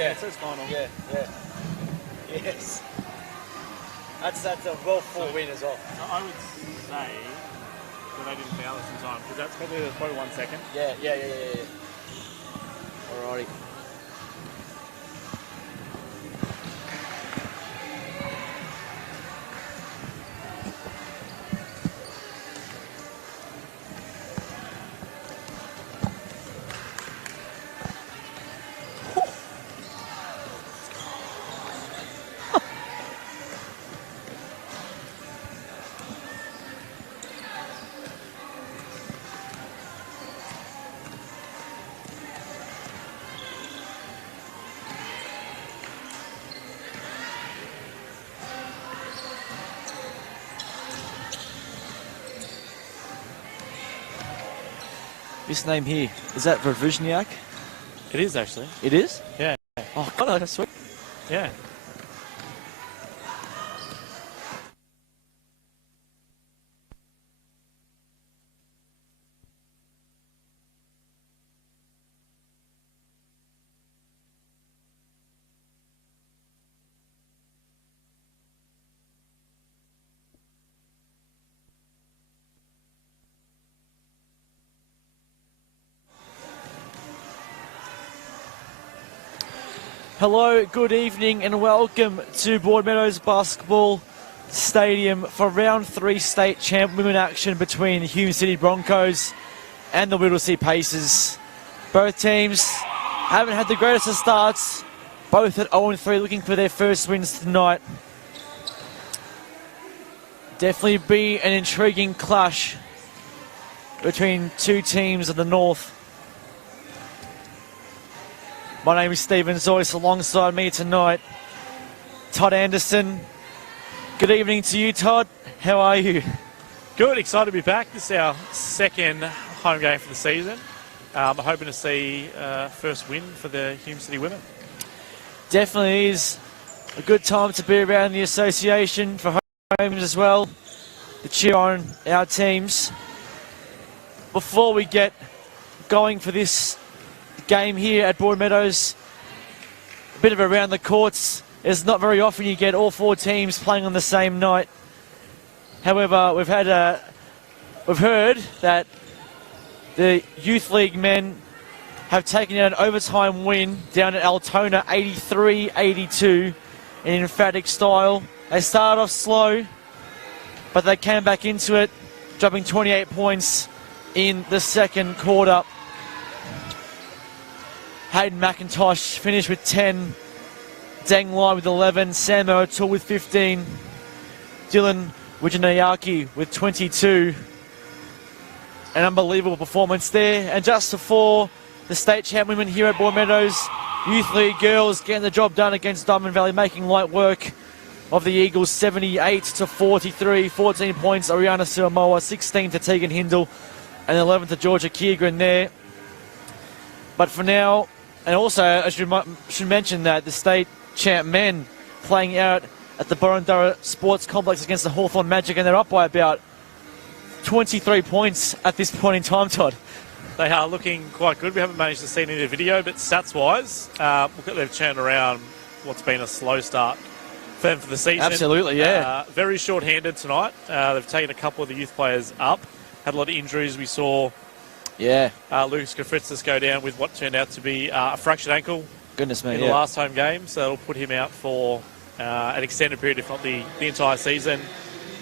Yeah. It says final. Yeah, yeah. Yes. That's a well-fought win as well. So I would say that they didn't foul us in time, because that's probably 1 second. Yeah. Alrighty. This name here, is that Vrvizniak? It is, actually. It is? Yeah. Oh, God, that's sweet. Yeah. Hello, good evening and welcome to Broadmeadows Basketball Stadium for round 3 state champ women action between the Hume City Broncos and the Whittlesea Pacers. Both teams haven't had the greatest of starts, both at 0-3 looking for their first wins tonight. Definitely be an intriguing clash between two teams of the north. My name is Stephen Zoyce. Alongside me tonight, Todd Anderson. Good evening to you, Todd. How are you? Good, excited to be back. This is our second home game for the season. I'm hoping to see first win for the Hume City women. Definitely is a good time to be around the association for homes as well, to cheer on our teams. Before we get going for this game here at Broadmeadows, a bit of around the courts. It's not very often you get all 4 teams playing on the same night. However, we've heard that the Youth League men have taken out an overtime win down at Altona, 83-82, in emphatic style. They started off slow, but they came back into it, dropping 28 points in the second quarter. Hayden McIntosh finished with 10. Deng Lai with 11. Sam O'Toole with 15. Dylan Wijanayaki with 22. An unbelievable performance there. And just before the state champ women here at Broadmeadows, Youth League girls getting the job done against Diamond Valley, making light work of the Eagles, 78-43. 14 points, Ariana Suamoa, 16 to Tegan Hindle, and 11 to Georgia Kiergren there. But for now, and also I should mention that the state champ men playing out at the Burundurra Sports Complex against the Hawthorn Magic, and they're up by about 23 points at this point in time, Todd. They are looking quite good. We haven't managed to see any of the video, but stats-wise, look at they've turned around what's been a slow start for them for the season. Absolutely, yeah. Very short-handed tonight. They've taken a couple of the youth players up. Had a lot of injuries. We saw Lucas Kafritzis go down with what turned out to be a fractured ankle. Goodness me, in the last home game, so it'll put him out for an extended period, if not the entire season.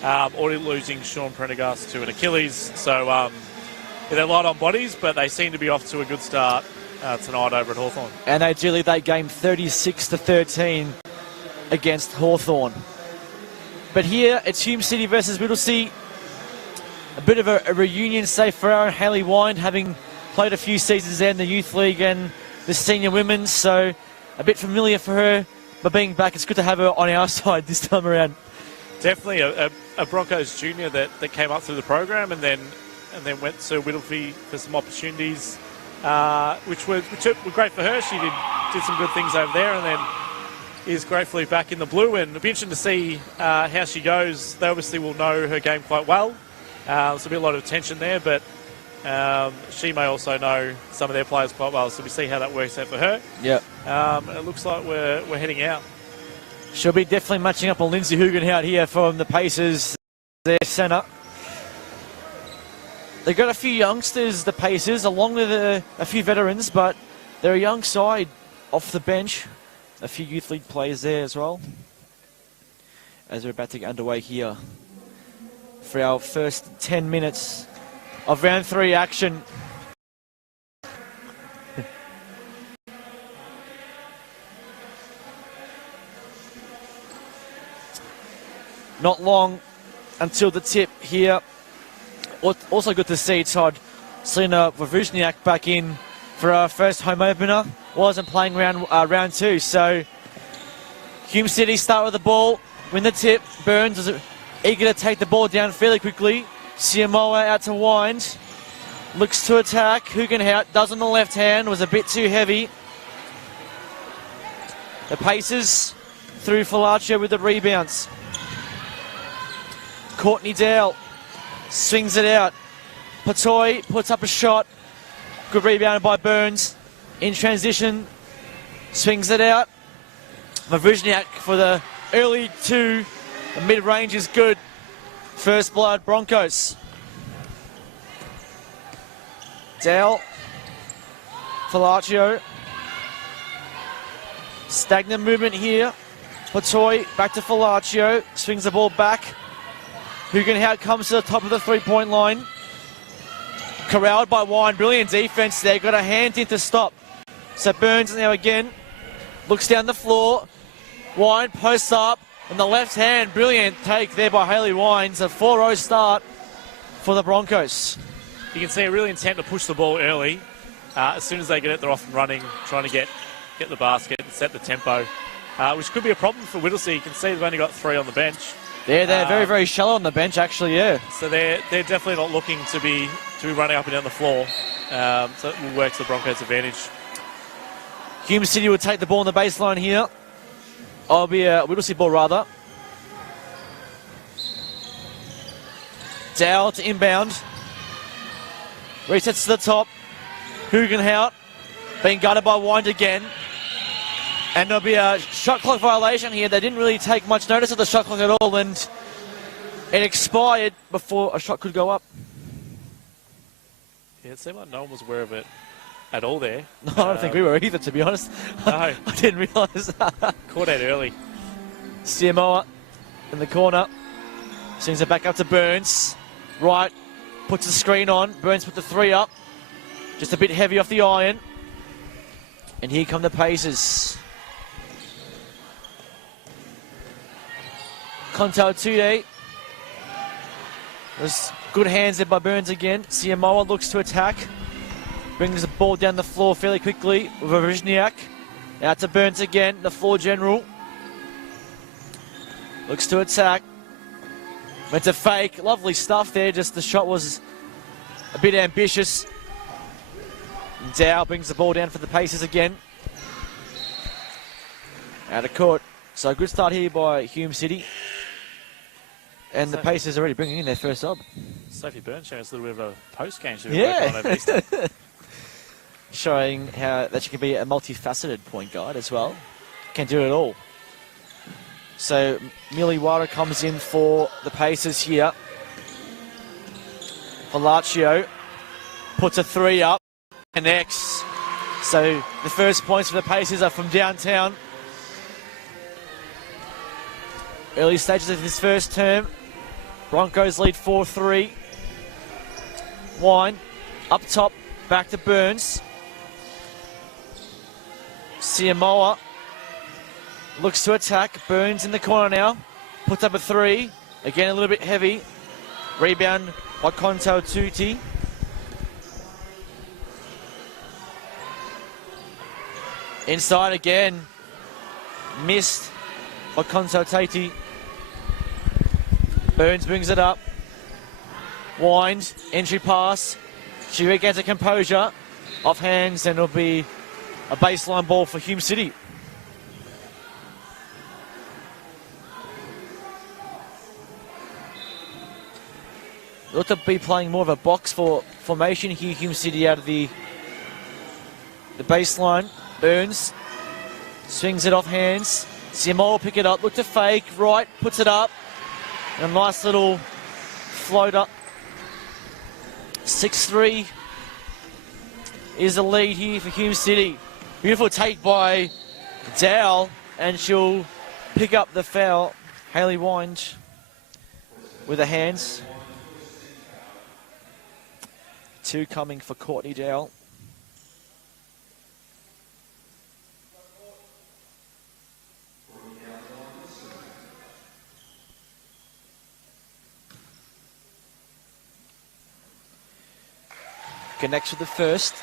Already losing Sean Prendergast to an Achilles. So they're light on bodies, but they seem to be off to a good start tonight over at Hawthorn. And they drew that game 36-13 against Hawthorn. But here it's Hume City versus Whittlesea. A bit of a reunion, say, for our Hayley Wind, having played a few seasons there in the Youth League and the senior women's, so a bit familiar for her. But being back, it's good to have her on our side this time around. Definitely a Broncos junior that came up through the program and then went to Whittlesea for some opportunities, which were great for her. She did some good things over there, and then is gratefully back in the blue. And it'll be interesting to see how she goes. They obviously will know her game quite well. There's a lot of tension there, but She may also know some of their players quite well, so we see how that works out for her. Yep. It looks like we're heading out. She'll be definitely matching up on Lindsay Hugenhout here from the Pacers, their centre. They've got a few youngsters, the Pacers, along with a few veterans, but they're a young side off the bench. A few youth league players there as well. As we're about to get underway here for our first 10 minutes of round 3 action. Not long until the tip here. Also good to see Todd Selena Wawrzyniak back in for our first home opener. Wasn't playing round 2, so Hume City start with the ball, win the tip. Burns is eager to take the ball down fairly quickly. Siamoa out to wind, looks to attack. Hugenhout does on the left hand, was a bit too heavy. The Pacers through Falacio with the rebounds. Courtney Dowell swings it out. Patoy puts up a shot. Good rebound by Burns. In transition, swings it out. Wawrzyniak for the early 2. The mid-range is good. First blood, Broncos. Dowell. Falacio. Stagnant movement here. Patoy back to Falacio. Swings the ball back. Hugenhout comes to the top of the three-point line. Corralled by Wine. Brilliant defense there. Got a hand in to stop. So Burns now again. Looks down the floor. Wine posts up. And the left hand. Brilliant take there by Hayley Wines. A 4-0 start for the Broncos. You can see a real intent to push the ball early. As soon as they get it, they're off and running, trying to get the basket and set the tempo, which could be a problem for Whittlesea. You can see they've only got 3 on the bench. Yeah, they're very, very shallow on the bench, actually, yeah. So they're definitely not looking to be running up and down the floor. So it will work to the Broncos' advantage. Hume City will take the ball on the baseline here. I'll be a Whittlesea ball, rather. Dowell to inbound. Resets to the top. Hugenhout being guarded by Wind again. And there'll be a shot clock violation here. They didn't really take much notice of the shot clock at all, and it expired before a shot could go up. Yeah, it seemed like no one was aware of it at all there. No, I don't think we were either, to be honest. No. I didn't realise that. Caught out early. Siamoa in the corner. Sends it back up to Burns. Right, puts the screen on. Burns put the 3 up. Just a bit heavy off the iron. And here come the Pacers. Conto Tude. There's good hands there by Burns again. Siamoa looks to attack. Brings the ball down the floor fairly quickly. Wawrzyniak. Out to Burns again, the floor general. Looks to attack. Went to fake. Lovely stuff there. Just the shot was a bit ambitious. Dow brings the ball down for the Pacers again. Out of court. So good start here by Hume City. And the Pacers already bringing in their first sub. Sophie Burns showing us a little bit of a post-game. Yeah. Showing how that she can be a multifaceted point guard as well. Can do it all. So Miliwara comes in for the Pacers here. Falacio puts a 3 up. Connects. So the first points for the Pacers are from downtown. Early stages of this first term. Broncos lead 4-3. Wine up top, back to Burns. Siamoa looks to attack. Burns in the corner now. Puts up a 3. Again, a little bit heavy. Rebound by Conto Tuti. Inside again. Missed by Conto Tati. Burns brings it up. Winds. Entry pass. She regains her composure. Off hands, and it'll be a baseline ball for Hume City. Look to be playing more of a box formation here. Hume City out of the baseline. Burns swings it off hands. Simo will pick it up. Look to fake. Right, puts it up. And a nice little floater. 6-3 is the lead here for Hume City. Beautiful take by Dowell, and she'll pick up the foul. Hayley Wind with the hands. 2 coming for Courtney Dowell. Connects with the first.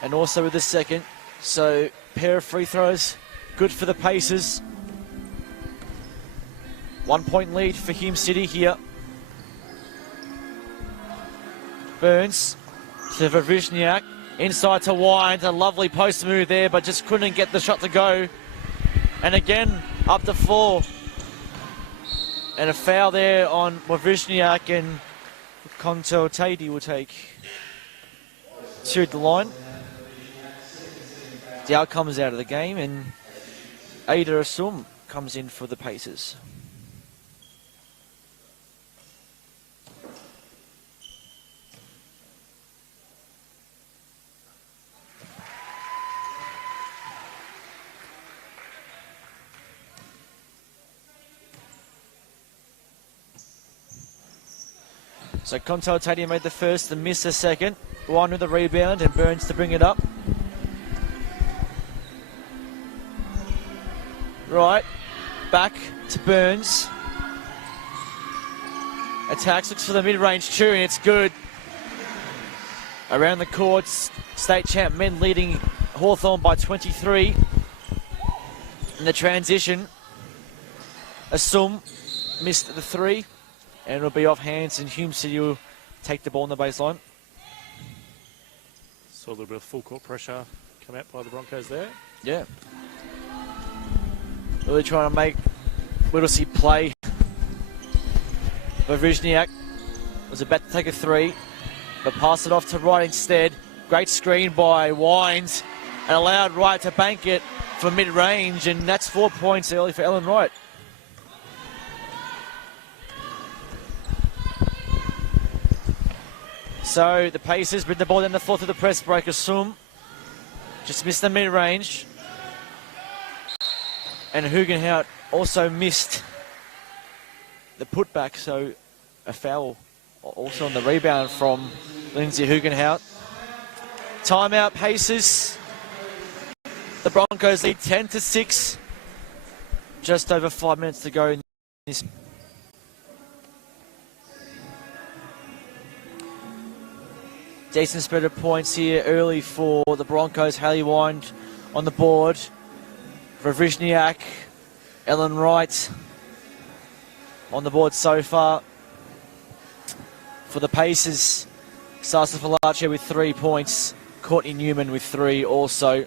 And also with the second. So, pair of free throws. Good for the Pacers. 1 point lead for Hume City here. Burns to Vavishniak. Inside to Wind. A lovely post move there, but just couldn't get the shot to go. And again, up to 4. And a foul there on Wawrzyniak, and Konto Tatey will take 2 at the line. Dow comes out of the game, and Ada Asum comes in for the Pacers. So Konto Tatey made the first and missed the second. One with the rebound, and Burns to bring it up. Right, back to Burns. Attacks, looks for the mid-range two, and it's good. Around the courts, state champ men leading Hawthorn by 23. In the transition, Asum missed the 3. And it'll be off hands, and Hume City will take the ball on the baseline. Saw a little bit of full court pressure come out by the Broncos there. Yeah. Really trying to make Whittlesea play. Wawrzyniak was about to take a 3, but passed it off to Wright instead. Great screen by Wines, and allowed Wright to bank it for mid-range, and that's 4 points early for Ellen Wright. So the Pacers bring the ball down the floor to the press breaker. Sum just missed the mid-range. And Hugenhout also missed the putback, so a foul also on the rebound from Lindsay Hugenhout. Timeout, Pacers. The Broncos lead 10-6. Just over 5 minutes to go in this. Decent spread of points here early for the Broncos. Hayley Wind on the board. Wawrzyniak, Ellen Wright on the board so far. For the Pacers, Sasa Falacia with 3 points. Courtney Newman with 3 also.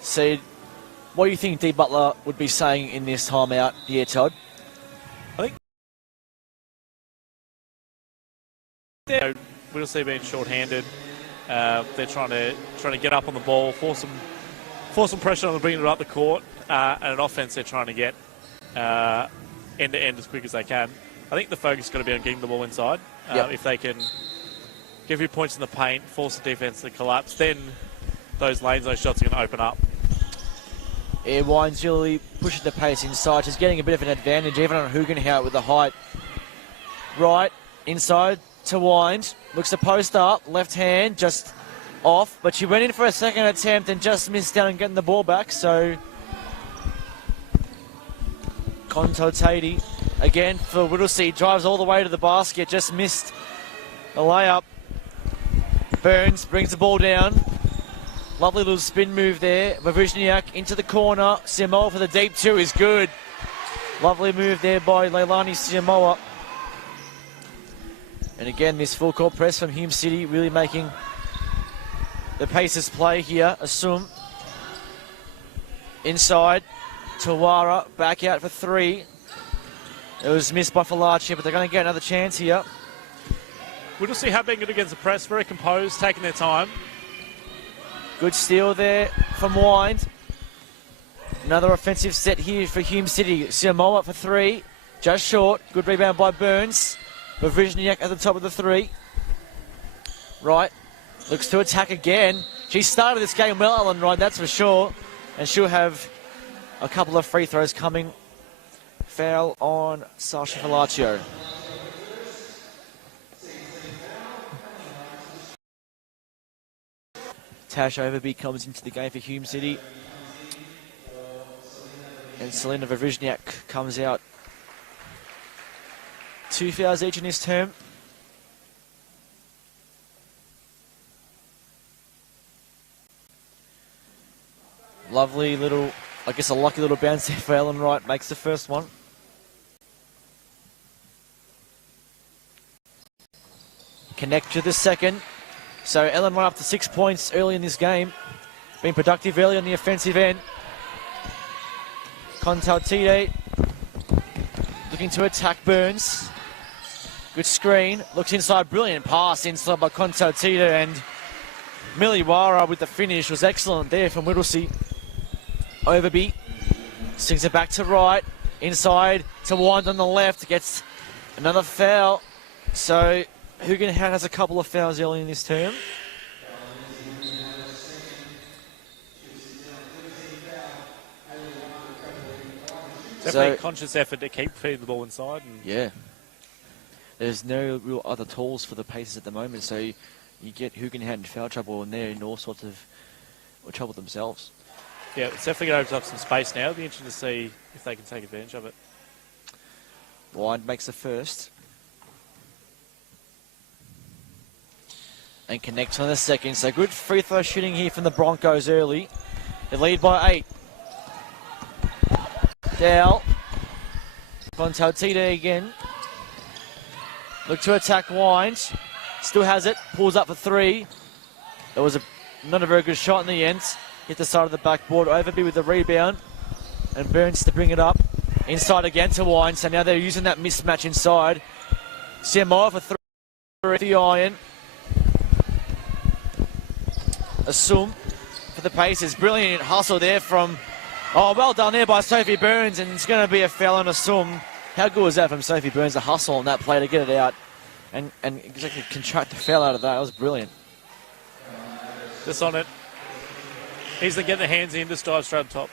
So, what do you think Dee Butler would be saying in this timeout here, Todd? I think Whittlesea being short-handed. They're trying to get up on the ball, force some pressure on them, bringing it up the court, and an offense they're trying to get end to end as quick as they can. I think the focus is going to be on getting the ball inside. If they can give you points in the paint, force the defense to collapse, then those lanes, those shots are going to open up. Yeah, Wine's really pushing the pace inside. She's getting a bit of an advantage, even on Hugenhout with the height. Right, inside to Wind. Looks to post up, left hand, just off. But she went in for a second attempt and just missed out on getting the ball back. So, Konto Tatey, again for Whittlesea, drives all the way to the basket. Just missed The layup. Burns brings the ball down. Lovely little spin move there. Vavuzniak into the corner. Siamoa for the deep two is good. Lovely move there by Leilani Siamoa. And again, this full court press from Hume City really making the Pacers play here. Assume inside. Tawara back out for three. It was missed by Falacia, but they're going to get another chance here. Whittlesea have been good against the press, very composed, taking their time. Good steal there from Wind. Another offensive set here for Hume City. Siamoa for three, just short. Good rebound by Burns. Vavuzniak at the top of the three. Right, looks to attack again. She started this game well, Ellen Wright, that's for sure. And she'll have a couple of free throws coming. Foul on Sasha Falacio. Tash Overby comes into the game for Hume City. And Selena Vavuzniak comes out. 2 fouls each in this term. Lovely little, I guess a lucky little bounce there for Ellen Wright, makes the first one. Connect to the second. So Ellen Wright up to 6 points early in this game. Been productive early on the offensive end. Contautide looking to attack Burns. Good screen, looks inside, brilliant pass inside by Contautide, and Miliwara with the finish was excellent there from Whittlesea. Overby swings it back to right, inside to Wind on the left, gets another foul. So Hugenhout has a couple of fouls early in this term. Definitely a conscious effort to keep feeding the ball inside. And yeah. There's no real other tools for the Pacers at the moment, so you get Hugenhout in foul trouble, and they're in all sorts of trouble themselves. Yeah, it's definitely going to open up some space now. It'll be interesting to see if they can take advantage of it. Wind makes the first. And connects on the second. So good free throw shooting here from the Broncos early. They lead by 8. Dow. Contautide again. Look to attack Wind. Still has it. Pulls up for three. It was not a very good shot in the end. Hit the side of the backboard. Overby with the rebound. And Burns to bring it up. Inside again to Wind. So now they're using that mismatch inside. Siamoa for three. The iron. Assume for the Pacers. Brilliant hustle there from... Oh, well done there by Sophie Burns. And it's going to be a foul on Assume. How good was that from Sophie Burns, the hustle on that play to get it out and exactly contract the foul out of that. That was brilliant. Just on it. Easily get the hands in, just dive straight on top.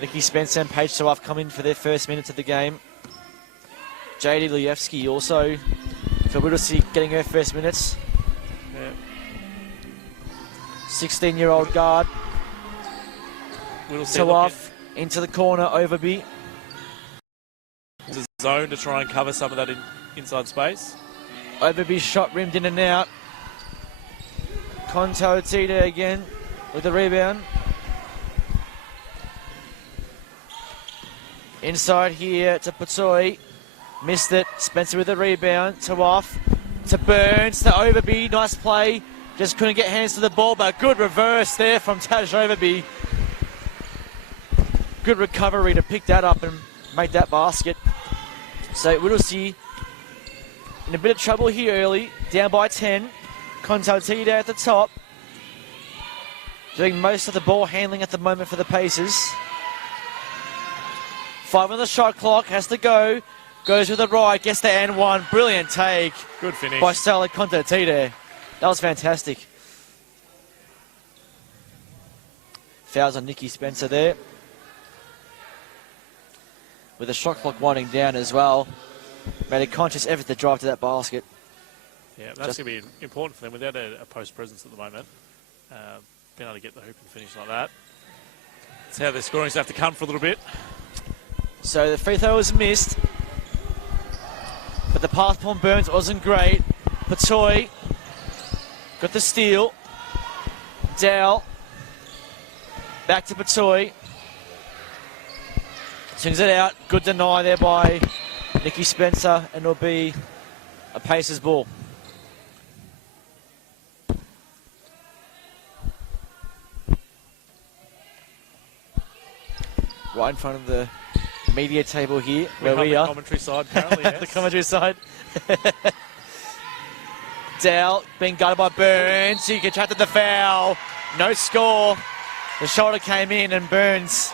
Nikki Spencer and Paige Sawaf come in for their first minutes of the game. JD Lujewski also for Whittlesea getting her first minutes. Yeah. 16-year-old guard. Sawaf into the corner, Overby. It's a zone to try and cover some of that inside space. Overby's shot rimmed in and out. Contautide again with the rebound. Inside here to Patoi. Missed it. Spencer with the rebound. Tawaf to Burns to Overby. Nice play. Just couldn't get hands to the ball, but good reverse there from Taj Overby. Good recovery to pick that up and make that basket. So Whittlesea in a bit of trouble here early, down by 10. Contautide at the top. Doing most of the ball handling at the moment for the Pacers. 5 on the shot clock, has to go. Goes with the right, gets the and one. Brilliant take. Good finish. By Stella Contautide. That was fantastic. Fouls on Nikki Spencer there. With the shot clock winding down as well. Made a conscious effort to drive to that basket. Yeah, that's going to be important for them without a post presence at the moment. Being able to get the hoop and finish like that. That's how their scoring's have to come for a little bit. So the free throw was missed. but the pass upon Burns wasn't great. Patoy got the steal. Dow back to Patoy. Swings it out. Good deny there by Nikki Spencer, and it'll be a Pacers ball. Right in front of the media table here, where we are. The commentary side, apparently, yes. The commentary side. Dow being guarded by Burns. He contracted the foul. No score. The shoulder came in, and Burns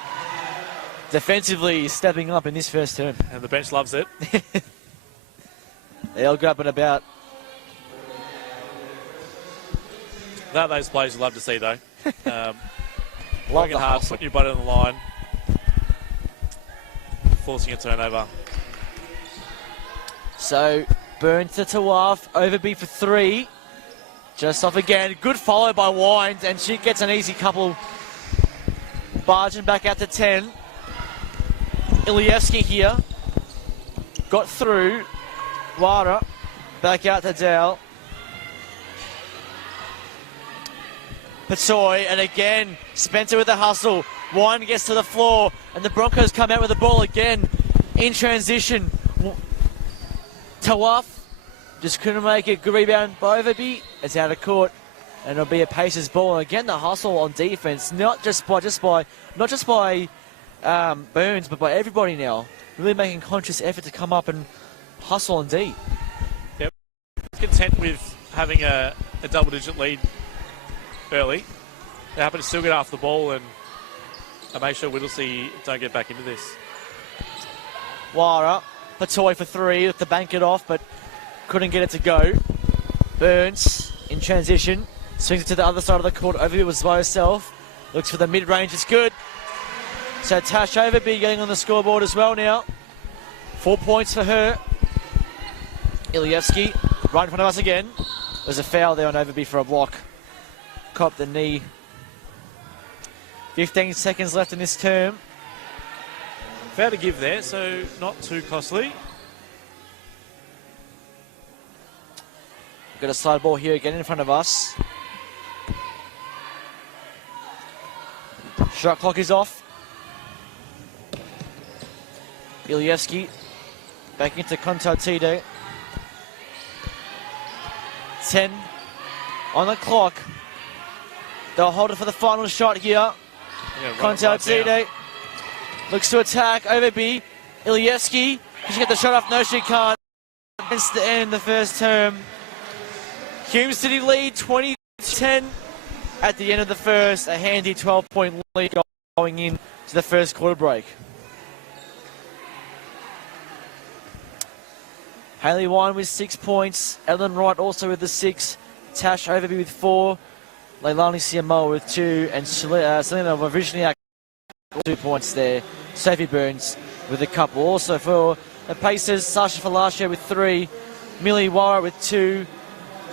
defensively is stepping up in this first term. And the bench loves it. They all go up and about. They're those players you love to see, though. Love working the hard, hustle. putting your body on the line, forcing a turnover. So Burns to Tawaf, Overby for 3. Just off again. Good follow by Wines, and she gets an easy couple. Barging back out to 10. Ilievsky here. Got through. Wara back out to Dow. Patoy, and again, Spencer with the hustle. Wine gets to the floor, and the Broncos come out with the ball again in transition. Tawaf just couldn't make it. Good rebound by Overby. It's out of court, and it'll be a Pacers ball. And again, the hustle on defense, not just by Burns, but by everybody now. Really making conscious effort to come up and hustle on D. Yep. Content with having a double-digit lead early. They happen to still get after the ball and make sure Whittlesea don't get back into this. Wara, Patoy for 3, with the bank it off, but couldn't get it to go. Burns in transition, swings it to the other side of the court. Overby was by herself. Looks for the mid-range, it's good. So Tash Overby getting on the scoreboard as well now. 4 points for her. Ilievsky right in front of us again. There's a foul there on Overby for a block. Cop the knee. 15 seconds left in this term. Fair to give there, so not too costly. Got a slide ball here again in front of us. Shot clock is off. Ilievsky back into Contartito. 10 on the clock. They'll hold it for the final shot here. Contartito looks to attack. Overby. Ilievsky. Can she get the shot off? No, she can't. It's the end of the first term. Hume City lead 20-10 at the end of the first. A handy 12-point lead going in to the first quarter break. Hayley Wine with 6 points. Ellen Wright also with the 6. Tash Overby with 4. Leilani Siamoa with 2. And Selena Vavishniak 2 points there. Sophie Burns with a couple. Also for the Pacers, Sasha Falacia with 3. Millie Wara with 2.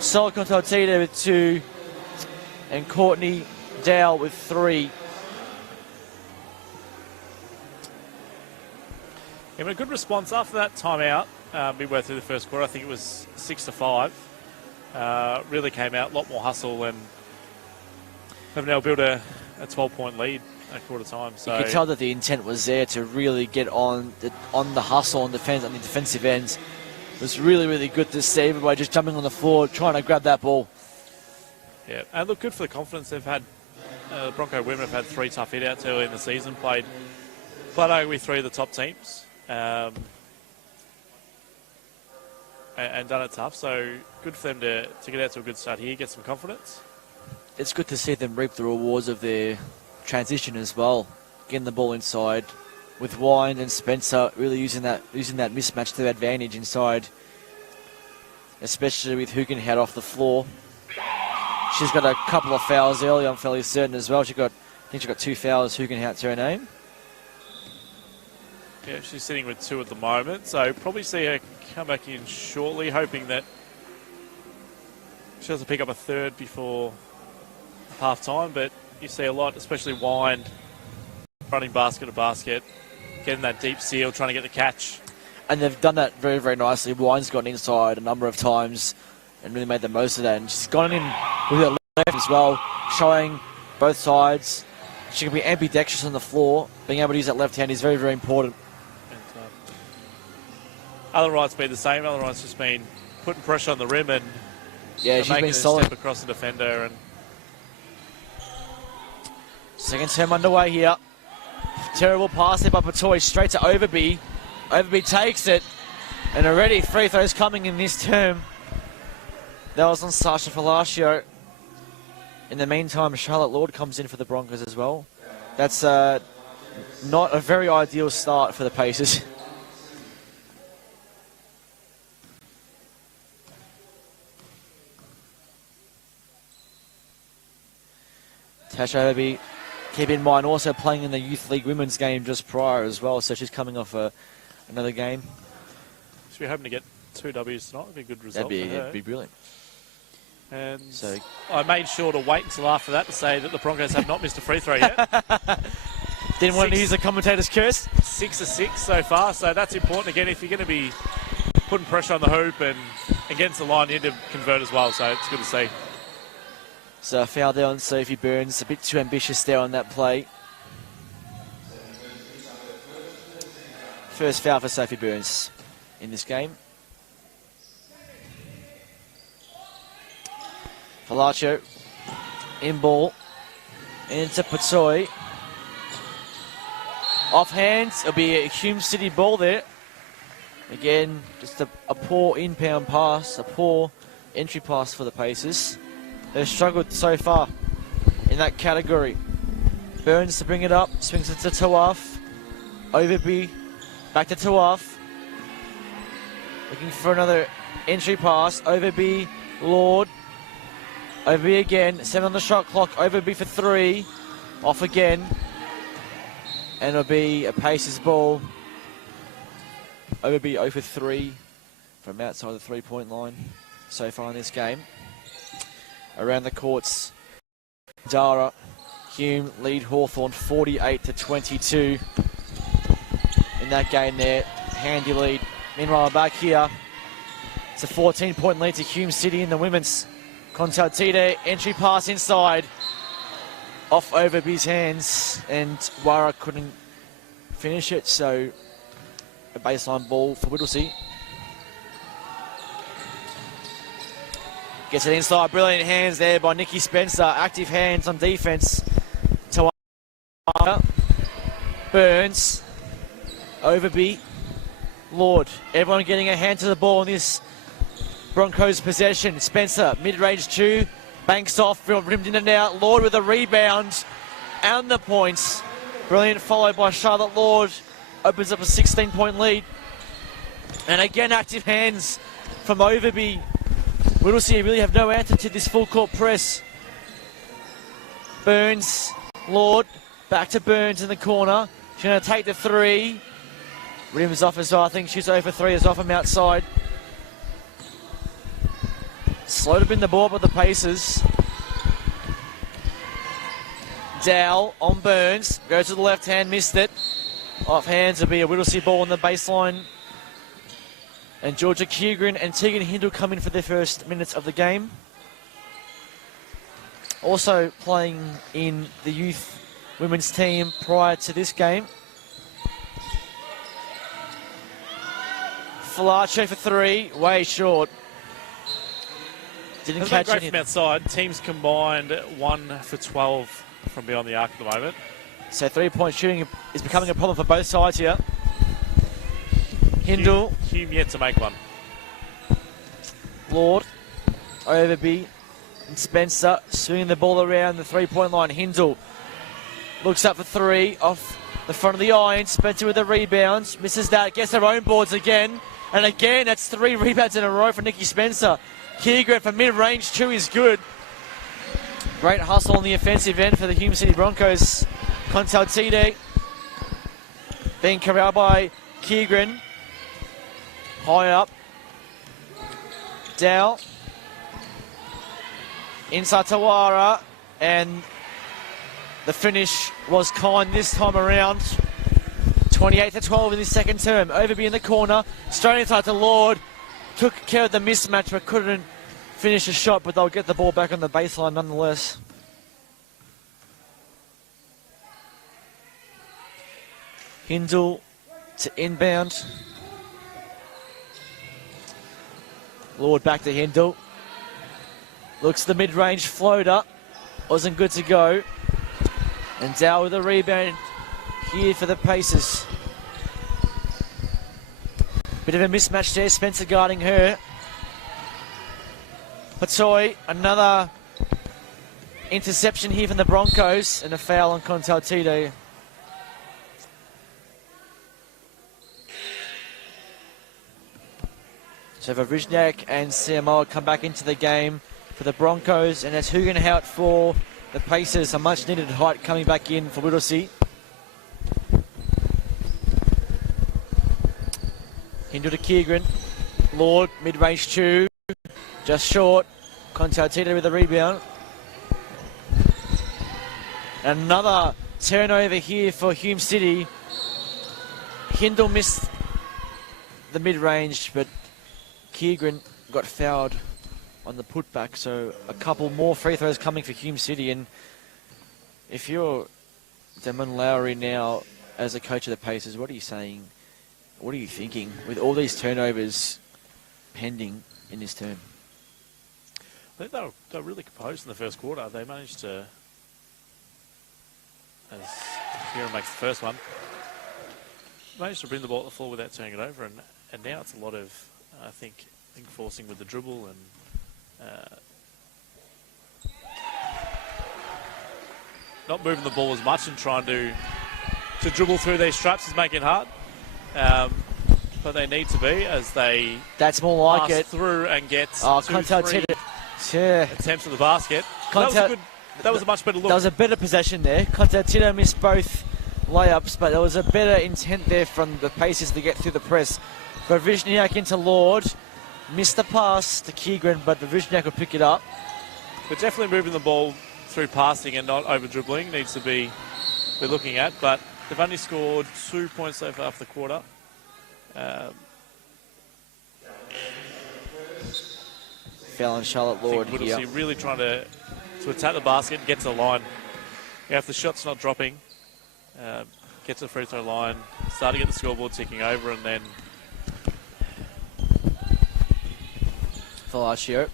Sol Contartito with 2. And Courtney Dow with 3. Yeah, but a good response after that timeout. Midway through the first quarter, I think it was 6-5. Really came out, a lot more hustle, and have now built a 12-point lead at quarter time. So you could tell that the intent was there to really get on the hustle on the defensive ends. It was really, really good to see everybody just jumping on the floor, trying to grab that ball. Yeah, and look good for the confidence they've had. The Bronco women have had 3 tough hit-outs early in the season, played over with 3 of the top teams. And done it tough, so good for them to get out to a good start here, get some confidence. It's good to see them reap the rewards of their transition as well, getting the ball inside, with Wine and Spencer really using that mismatch to their advantage inside, especially with Hugenhout off the floor. She's got a couple of fouls early, I'm fairly certain as well. I think she got 2 fouls, Hugenhout to her name. Yeah, she's sitting with 2 at the moment, so probably see her come back in shortly, hoping that she doesn't pick up a third before half-time, but you see a lot, especially Wine, running basket to basket, getting that deep seal, trying to get the catch. And they've done that very, very nicely. Wine's gotten inside a number of times and really made the most of that. And she's gone in with her left as well, showing both sides. She can be ambidextrous on the floor. Being able to use that left hand is very, very important. And, other right's been the same. Other right's just been putting pressure on the rim and She's making been a solid. step across the defender. And Second term underway here. Terrible pass there by Patoy straight to Overby. Overby takes it. And already free throws coming in this term. That was on Sasha Palacio. In the meantime, Charlotte Lord comes in for the Broncos as well. That's not a very ideal start for the Pacers. Tasha Overby, keep in mind, also playing in the Youth League Women's game just prior as well, so she's coming off another game. so we're hoping to get 2 W's tonight. That'd be a good result That'd for her. be brilliant. And So I made sure to wait until after that to say that the Broncos have not missed a free throw yet. didn't want to use the commentator's curse. 6 of 6 so far, so that's important. Again, if you're going to be putting pressure on the hoop and against the line, you need to convert as well, so it's good to see. So a foul there on Sophie Burns, a bit too ambitious there on that play. First foul for Sophie Burns in this game. Palacio in ball into Patoy. Off hands, it'll be a Hume City ball there. Again, just a poor in-pound pass, a poor entry pass for the Pacers. They've struggled so far in that category. Burns to bring it up, swings it to Tawaf. Overby, back to Tawaf. Looking for another entry pass. Overby, Lord. Overby again, 7 on the shot clock. Overby for 3. Off again. And it'll be a Pacers ball. Overby 0 for 3 from outside the 3-point line so far in this game. Around the courts, Dara, Hume lead Hawthorn 48-22 in that game there. Handy lead. Meanwhile, back here, it's a 14-point lead to Hume City in the women's. Contaltide, entry pass inside. Off Overby's hands, and Wara couldn't finish it, so a baseline ball for Whittlesea. Gets it inside, brilliant hands there by Nikki Spencer. Active hands on defense. Tawara, Burns, Overby, Lord. Everyone getting a hand to the ball in this Broncos possession. Spencer, mid-range 2, banks off, rimmed in and out. Lord with a rebound and the points. Brilliant, followed by Charlotte Lord. Opens up a 16-point lead. And again, active hands from Overby. Whittlesea really have no answer to this full court press. Burns, Lord, back to Burns in the corner. She's going to take the 3. Rims off as well. I think she's over 3 is off from outside. Slow to bring the ball up with the Pacers. Dowell on Burns. Goes to the left hand, missed it. Off hands will be a Whittlesea ball on the baseline. And Georgia Keoghren and Tegan Hindle come in for their first minutes of the game. Also playing in the youth women's team prior to this game. Falache for 3, way short. Didn't catch great it. from outside. Teams combined 1 for 12 from beyond the arc at the moment. So 3-point shooting is becoming a problem for both sides here. Hindle. Hume yet to make one. Lord. Overby. And Spencer swinging the ball around the 3-point line. Hindle looks up for 3 off the front of the iron. Spencer with a rebound. Misses that. Gets her own boards again. And again, that's 3 rebounds in a row for Nikki Spencer. Keoghren for mid-range 2 is good. Great hustle on the offensive end for the Hume City Broncos. Contaltide being corralled by Keoghren. High up. Dowell. Inside Tawara. And the finish was kind this time around. 28-12 in this second term. Overby in the corner, straight inside to Lord. Took care of the mismatch but couldn't finish a shot, but they'll get the ball back on the baseline nonetheless. Hindle to inbound. Lord back to Hindle. Looks the mid-range floater. Wasn't good to go. And Dow with a rebound here for the Pacers. Bit of a mismatch there. Spencer guarding her. Patoy, another interception here from the Broncos. And a foul on Contaltito. So Vavrizniak and Siamoa come back into the game for the Broncos, and that's Hugenhout for the Pacers. A much needed height coming back in for Whittlesea. Hindle to Keegren. Lord, mid-range two, just short. Contaltito with a rebound. Another turnover here for Hume City. Hindle missed the mid-range, but Keegren got fouled on the putback, so a couple more free throws coming for Hume City. And if you're Damon Lowry now as a coach of the Pacers, what are you saying? What are you thinking with all these turnovers pending in this term? I think they were really composed in the first quarter. They managed to, as Kieran makes the first one, managed to bring the ball at the floor without turning it over, and now it's a lot of, I think forcing with the dribble and not moving the ball as much and trying to dribble through these traps is making it hard. But they need to be, as they that's more like pass it through and get Contaltito attempts at the basket. That was a much better look. That was a better possession there. Contaltito missed both layups, but there was a better intent there from the Pacers to get through the press. But Vavrizniak into Lord. Missed the pass to Keegren, but Vavrizniak will pick it up. But definitely moving the ball through passing and not over dribbling needs to be we're looking at. But they've only scored 2 points so far for the quarter. Foul on Charlotte Lord here. Really trying to attack the basket and get to the line. If the shot's not dropping, get to the free throw line, start to get the scoreboard ticking over, and then Falacio.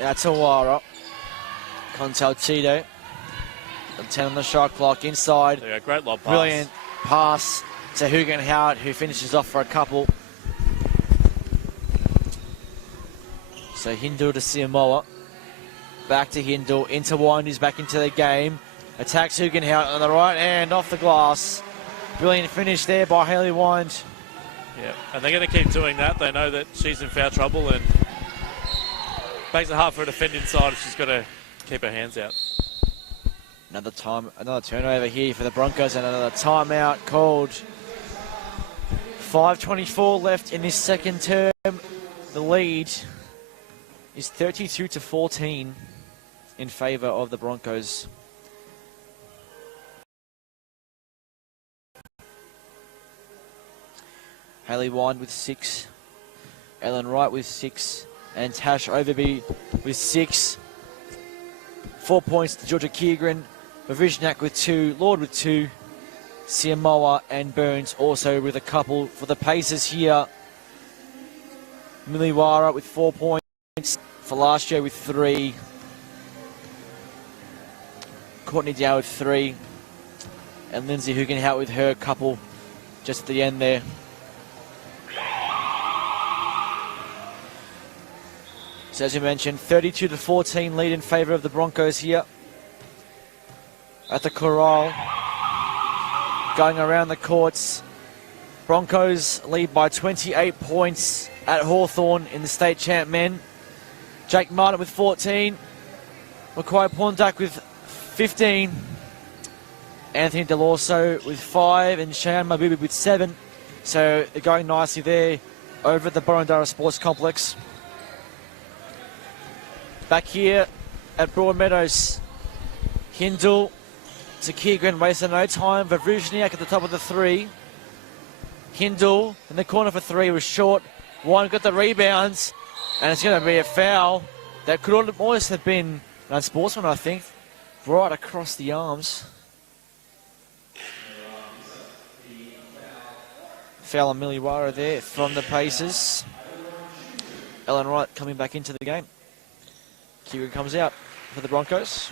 That's Awara. Contaltito. 10 on the shot clock inside. There you go, great lob pass. Brilliant pass to Hugenhout, who finishes off for a couple. So Hindle to Siamoa. Back to Hindle. Into Wind, who's back into the game. Attacks Hugenhout on the right hand, off the glass. Brilliant finish there by Hayley Wind. Yeah, and they're going to keep doing that. They know that she's in foul trouble and makes it hard for her to defend inside if she's got to keep her hands out. Another turnover here for the Broncos and another timeout called. 5:24 left in this second term. The lead is 32-14 in favour of the Broncos. Hayley Wind with 6, Ellen Wright with 6, and Tash Overby with 6. 4 points to Georgia Keegren, Vavrizniak with 2, Lord with 2, Siamoa and Burns also with a couple for the Pacers here. Miliwara with 4 points, Falacio with 3, Courtney Dow with 3, and Lindsay Hugenhout with her couple just at the end there. So as you mentioned, 32-14 lead in favour of the Broncos here at the Corral. Going around the courts, Broncos lead by 28 points at Hawthorn in the state champ men. Jake Martin with 14, Mackay Pondak with 15, Anthony Delorso with 5, and Cheyenne Mabubi with 7. So they're going nicely there over at the Borondara Sports Complex. Back here at Broadmeadows, Hindle to Keegan, wasting no time. Vavrushniak at the top of the 3. Hindle in the corner for 3 was short. One got the rebounds, and it's going to be a foul that could almost have been an unsportsman, I think, right across the arms. Foul on Miliwara there from the Pacers. Ellen Wright coming back into the game. Keegan comes out for the Broncos.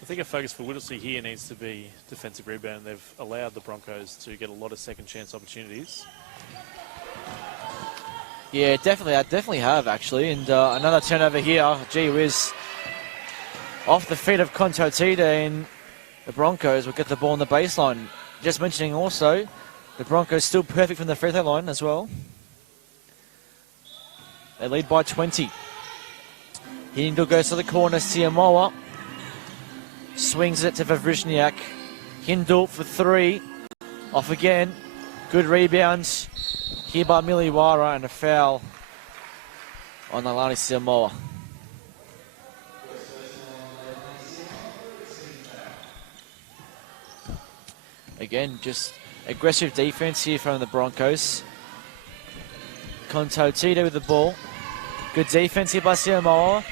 I think a focus for Whittlesea here needs to be defensive rebound. They've allowed the Broncos to get a lot of second chance opportunities. Yeah, definitely. I definitely have, actually. And another turnover here. Gee whiz. Off the feet of Contotita, and the Broncos will get the ball on the baseline. Just mentioning also, the Broncos still perfect from the free throw line as well. They lead by 20. Hindle goes to the corner. Siamoa swings it to Vavrushniak. Hindle for 3. Off again. Good rebounds here by Miliwara, and a foul on Alani Siamoa. Again, just aggressive defense here from the Broncos. Contotita with the ball. Good defense here by Siamoa.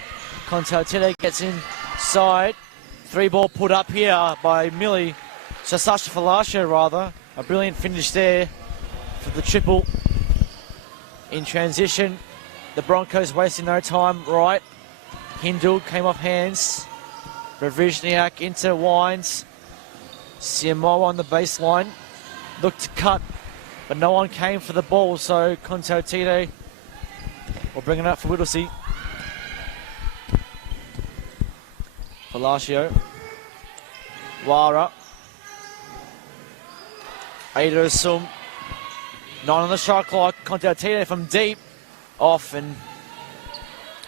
Contotita gets inside. 3-ball put up here by Sasha Falasha, rather. A brilliant finish there for the triple. In transition, the Broncos wasting no time. Right. Hindle came off hands. Vavrushniak into Wines. Siamoa on the baseline. Looked to cut, but no one came for the ball, so Contotita will bring it up for Whittlesea. Palacio. Wara. Ada Asum. 9 on the shot clock. Contotita from deep. Off, and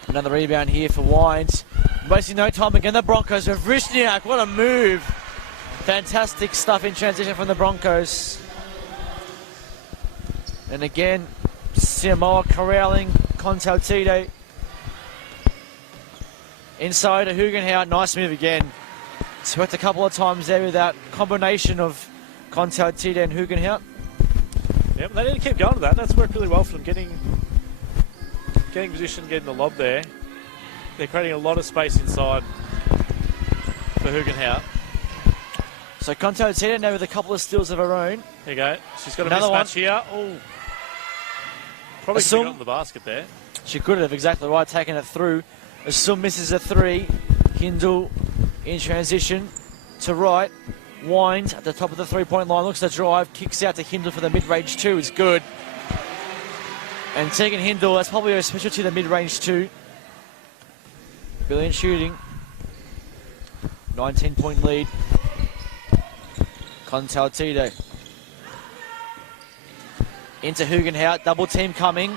another rebound here for Wines. Wasting no time again. The Broncos with Vavrushniak. What a move. Fantastic stuff in transition from the Broncos. And again, Siamoa corralling Contotita. Inside to Hugenhout. Nice move again. It's worked a couple of times there with that combination of Contotita and Hugenhout. Yep, they need to keep going with that. That's worked really well for them. Getting position, getting the lob there. They're creating a lot of space inside for Hugenhout. So Contotita now with a couple of steals of her own. There you go. She's got a Another mismatch here. Oh, probably could have gotten the basket there. She could have, exactly right, taken it through. Asum misses a 3. Hindle in transition to right. Wines at the top of the 3-point line. Looks to drive. Kicks out to Hindle for the mid-range 2. It's good. And Tegan Hindle, that's probably her specialty, the mid-range 2. Brilliant shooting. 19-point lead. Contotita. Into Hugenhout. Double team coming.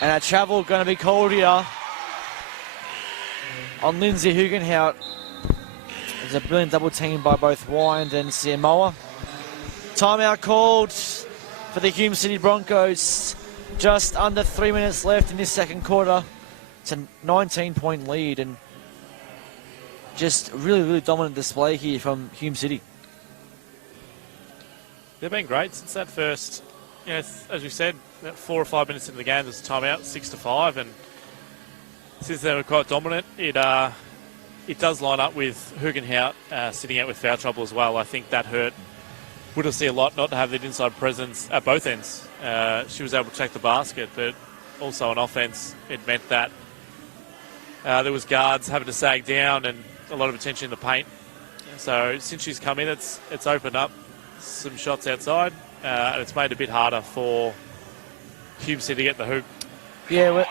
And a travel going to be called here on Lindsay Hugenhout. There's a brilliant double team by both Wyand and Siamoa. Timeout called for the Hume City Broncos. Just under 3 minutes left in this second quarter. It's a 19-point lead, and just really dominant display here from Hume City. They've been great since that first, as we said, about 4 or 5 minutes into the game, there's a timeout, 6-5, and since they were quite dominant, it does line up with Hugenhout sitting out with foul trouble as well. I think that hurt Whittlesea a lot not to have that inside presence at both ends. She was able to take the basket, but also on offense, it meant that there was guards having to sag down and a lot of attention in the paint. So since she's come in, it's opened up some shots outside, and it's made it a bit harder for Hume City to get the hoop. Yeah,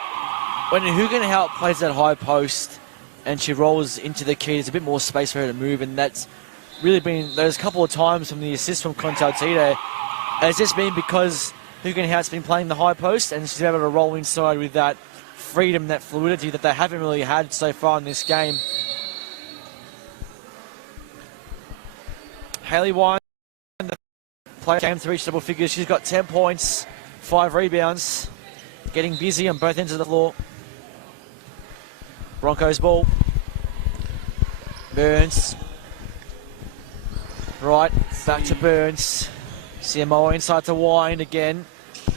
when Hugenhout plays that high post and she rolls into the key, there's a bit more space for her to move, and that's really been, those couple of times from the assist from Contotita, has just been because Hugenhout's been playing the high post and she's able to roll inside with that freedom, that fluidity that they haven't really had so far in this game. Hayley Wine player came to reach double figures. She's got 10 points, 5 rebounds. Getting busy on both ends of the floor. Broncos ball. Burns. Right, back to Burns. CMO inside to Wine again.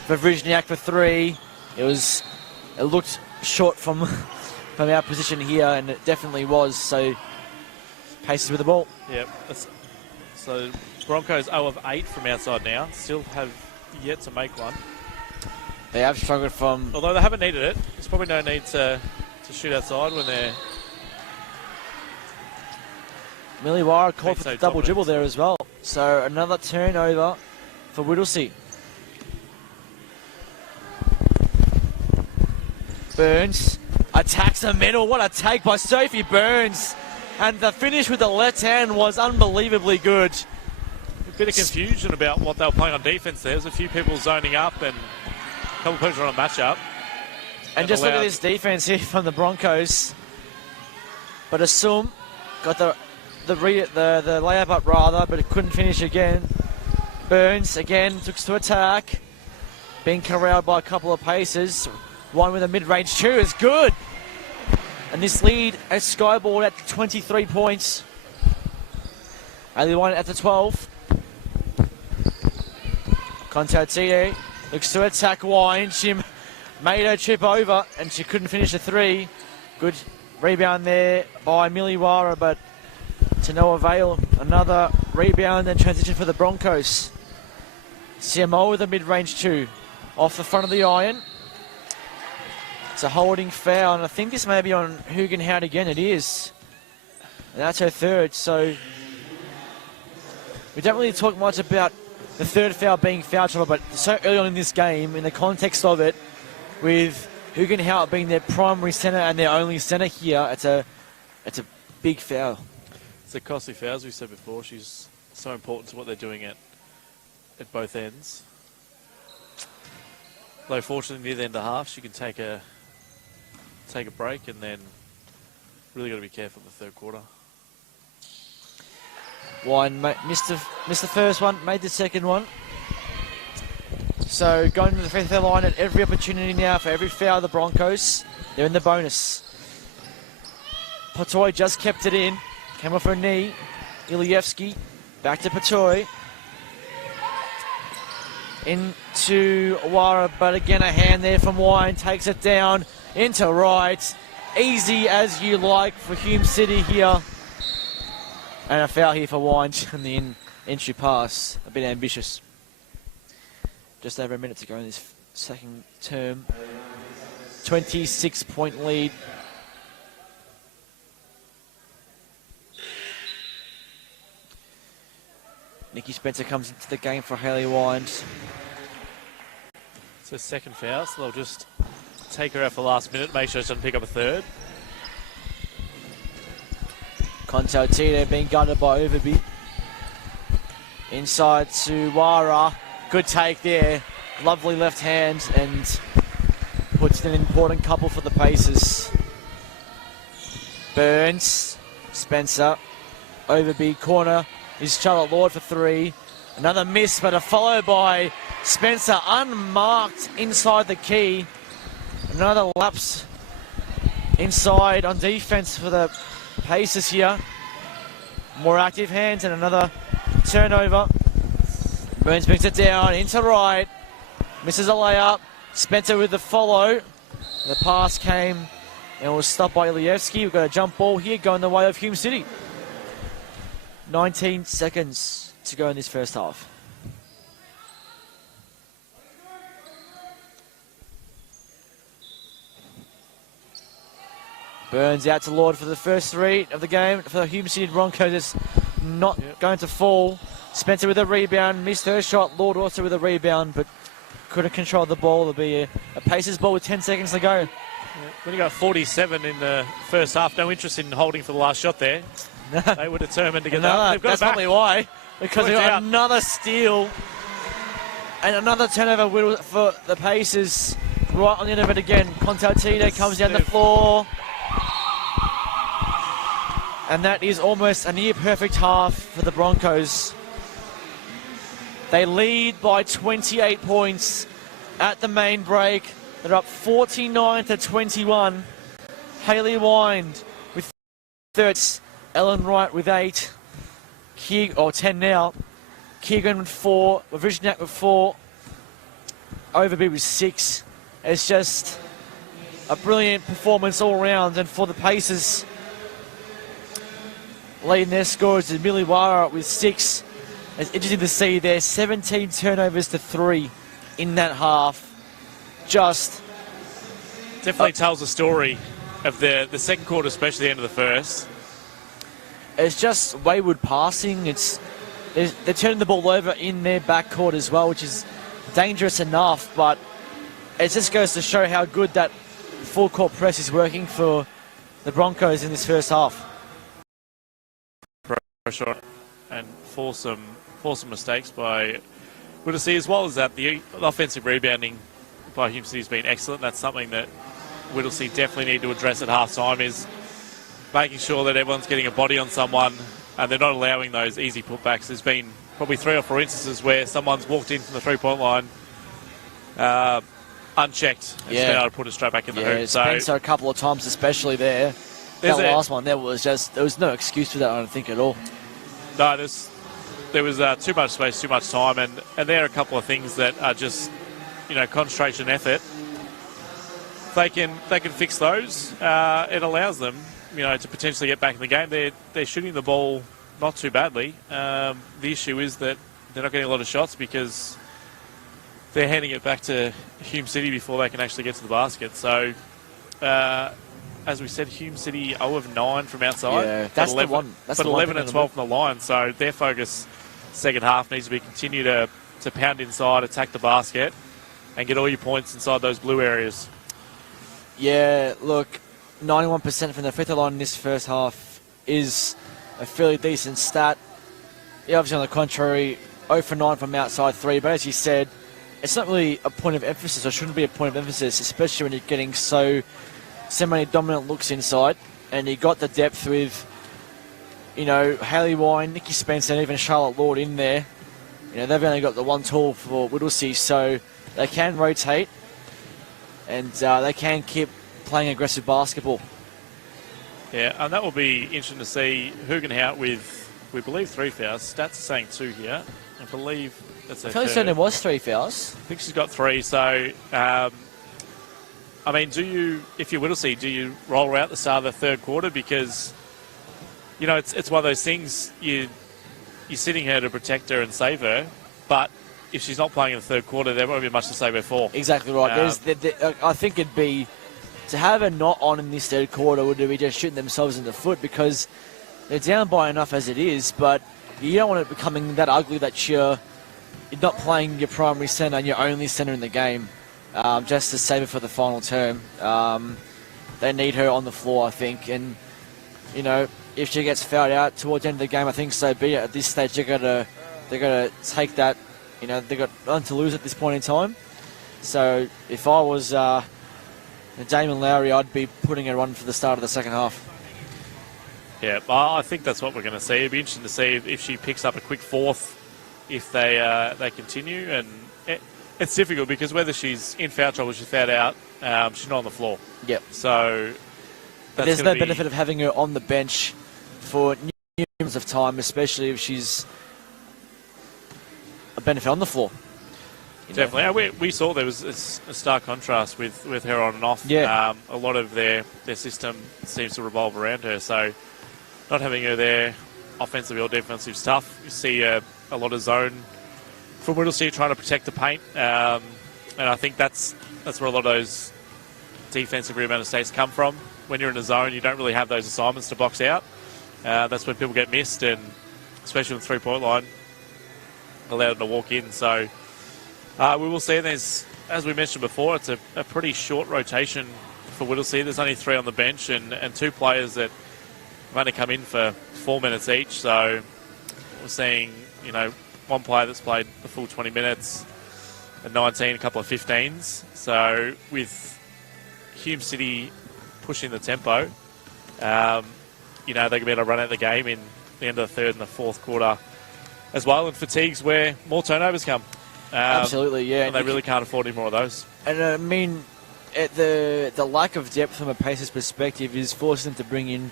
For Vrizniak for 3. It looked short from our position here, and it definitely was. So Pacers with the ball. Yep. So Broncos 0 of 8 from outside now. Still have yet to make one. They have struggled from... Although they haven't needed it. There's probably no need to shoot outside when they're... Miliwara called for the double dribble there as well. So another turnover for Whittlesea. Burns attacks the middle. What a take by Sophie Burns. And the finish with the left hand was unbelievably good. A bit of confusion about what they were playing on defense there. There's a few people zoning up and a couple of people on a matchup. And just look at this defense here from the Broncos. But Asum got the layup up rather, but it couldn't finish again. Burns again looks to attack. Being corralled by a couple of Pacers. One with a mid-range 2 is good. And this lead has skyboard at 23 points. Only one at the 12. Contatine looks to attack Wine. She made her trip over and she couldn't finish a 3. Good rebound there by Miliwara, but to no avail. Another rebound and transition for the Broncos. CMO with a mid-range 2. Off the front of the iron. It's a holding foul, and I think this may be on Hugenhout again. It is. And that's her third, so we don't really talk much about the third foul being foul trouble, but so early on in this game, in the context of it, with Hugenhout being their primary centre and their only centre here, it's a big foul. It's a costly foul, as we said before. She's so important to what they're doing at both ends. Though fortunately near the end of half, she can take a break and then really got to be careful in the third quarter. Wine missed the first one, made the second one. So going to the free throw line at every opportunity now for every foul of the Broncos. They're in the bonus. Patoy just kept it in. Came off her knee. Ilievsky back to Patoy. Into Wara, but again a hand there from Wine. Takes it down into right. Easy as you like for Hume City here. And a foul here for Wine on the entry pass. A bit ambitious. Just over a minute to go in this second term. 26-point lead. Nikki Spencer comes into the game for Haley Wines. It's her second foul, so they'll just take her out for the last minute, make sure she doesn't pick up a third. Contatine being guarded by Overby. Inside to Wara. Good take there. Lovely left hand and puts in an important couple for the Pacers. Burns. Spencer. Overby corner is Charlotte Lord for 3. Another miss, but a follow by Spencer unmarked inside the key. Another lapse inside on defense for the Pacers here. More active hands and another turnover. Burns brings it down into right. Misses a layup. Spencer with the follow. The pass came and was stopped by Ilievsky. We've got a jump ball here going the way of Hume City. 19 seconds to go in this first half. Burns out to Lord for the first 3 of the game. For the Hume City Broncos, it's not going to fall. Spencer with a rebound, missed her shot. Lord also with a rebound, but couldn't control the ball. It'll be a Pacers ball with 10 seconds to go. When you got 47 in the first half, no interest in holding for the last shot there. They were determined to get that. They've got that's probably why. Because they've got another steal and another turnover for the Pacers. Right on the end of it again. Contatine comes down the floor. And that is almost a near perfect half for the Broncos. They lead by 28 points at the main break. They're up 49-21. Hayley Wind with 30. Ellen Wright with 8. 10 now. Keegan with 4. Vizhnyak with 4. Overby with 6. It's just a brilliant performance all round. And for the Pacers, leading their scores is Miliwara with 6. It's interesting to see their 17 turnovers to 3 in that half. Just definitely tells a story of the second quarter, especially the end of the first. It's just wayward passing. They're turning the ball over in their backcourt as well, which is dangerous enough, but it just goes to show how good that full court press is working for the Broncos in this first half. Pressure and force some mistakes by Whittlesea, as well as that the offensive rebounding by Hume City has been excellent. That's something that Whittlesea definitely need to address at half-time, is making sure that everyone's getting a body on someone and they're not allowing those easy putbacks. There's been probably 3 or 4 instances where someone's walked in from the three-point line unchecked and just been able to put it straight back in the hoop. It's been so a couple of times, especially there. That last one, there was no excuse for that, I don't think, at all. No, there was too much space, too much time, and there are a couple of things that are just, concentration, effort. They can fix those. It allows them, to potentially get back in the game. They're shooting the ball not too badly. The issue is that they're not getting a lot of shots because they're handing it back to Hume City before they can actually get to the basket. So, as we said, Hume City 0 of 9 from outside. Yeah, that's 11, the one. That's but the 11 one and 12 from the line. So their focus second half needs to be continue to pound inside, attack the basket, and get all your points inside those blue areas. Yeah, look, 91% from the free throw line in this first half is a fairly decent stat. Yeah, obviously on the contrary, 0 for 9 from outside 3. But as you said, it's not really a point of emphasis, or shouldn't be a point of emphasis, especially when you're getting so many dominant looks inside, and you got the depth with, Hayley Wine, Nikki Spencer, and even Charlotte Lord in there. They've only got the one tool for Whittlesea, so they can rotate, and they can keep playing aggressive basketball. Yeah, and that will be interesting to see. Hugenhout with, we believe, 3 fouls. Stats are saying 2 here. I believe that's a fairly certain there was 3 fouls. I think she's got 3, so... if you're Whittlesea, do you roll her out the start of the third quarter? Because, it's one of those things, you're sitting her to protect her and save her, but if she's not playing in the third quarter, there won't be much to save her for. Exactly right. I think it'd be, to have her not on in this third quarter would be just shooting themselves in the foot, because they're down by enough as it is, but you don't want it becoming that ugly that you're not playing your primary centre and your only centre in the game. Just to save it for the final term. They need her on the floor, I think. And, if she gets fouled out towards the end of the game, I think so be it. At this stage, they're gonna take that. They've got nothing to lose at this point in time. So if I was Damon Lowry, I'd be putting her on for the start of the second half. Yeah, I think that's what we're going to see. It'd be interesting to see if she picks up a quick fourth, if they continue. And it's difficult because whether she's in foul trouble, she's fouled out, she's not on the floor. Yep. So there's no benefit of having her on the bench for numerous of time, especially if she's a benefit on the floor. Definitely. We saw there was a stark contrast with her on and off. Yeah. A lot of their system seems to revolve around her. So not having her there, offensive or defensive stuff, you see a lot of zone from Whittlesea trying to protect the paint. And I think that's where a lot of those defensive rebound mistakes come from. When you're in a zone, you don't really have those assignments to box out. That's when people get missed, and especially on the three-point line, allow them to walk in. So we will see. There's, as we mentioned before, it's a pretty short rotation for Whittlesea. There's only 3 on the bench and 2 players that have only come in for 4 minutes each. So we're seeing, one player that's played the full 20 minutes, a 19, a couple of 15s. So with Hume City pushing the tempo, they can be able to run out the game in the end of the third and the fourth quarter as well, and fatigues where more turnovers come. Absolutely, yeah. And they really can't afford any more of those. And I mean, the lack of depth from a Pacers perspective is forcing them to bring in,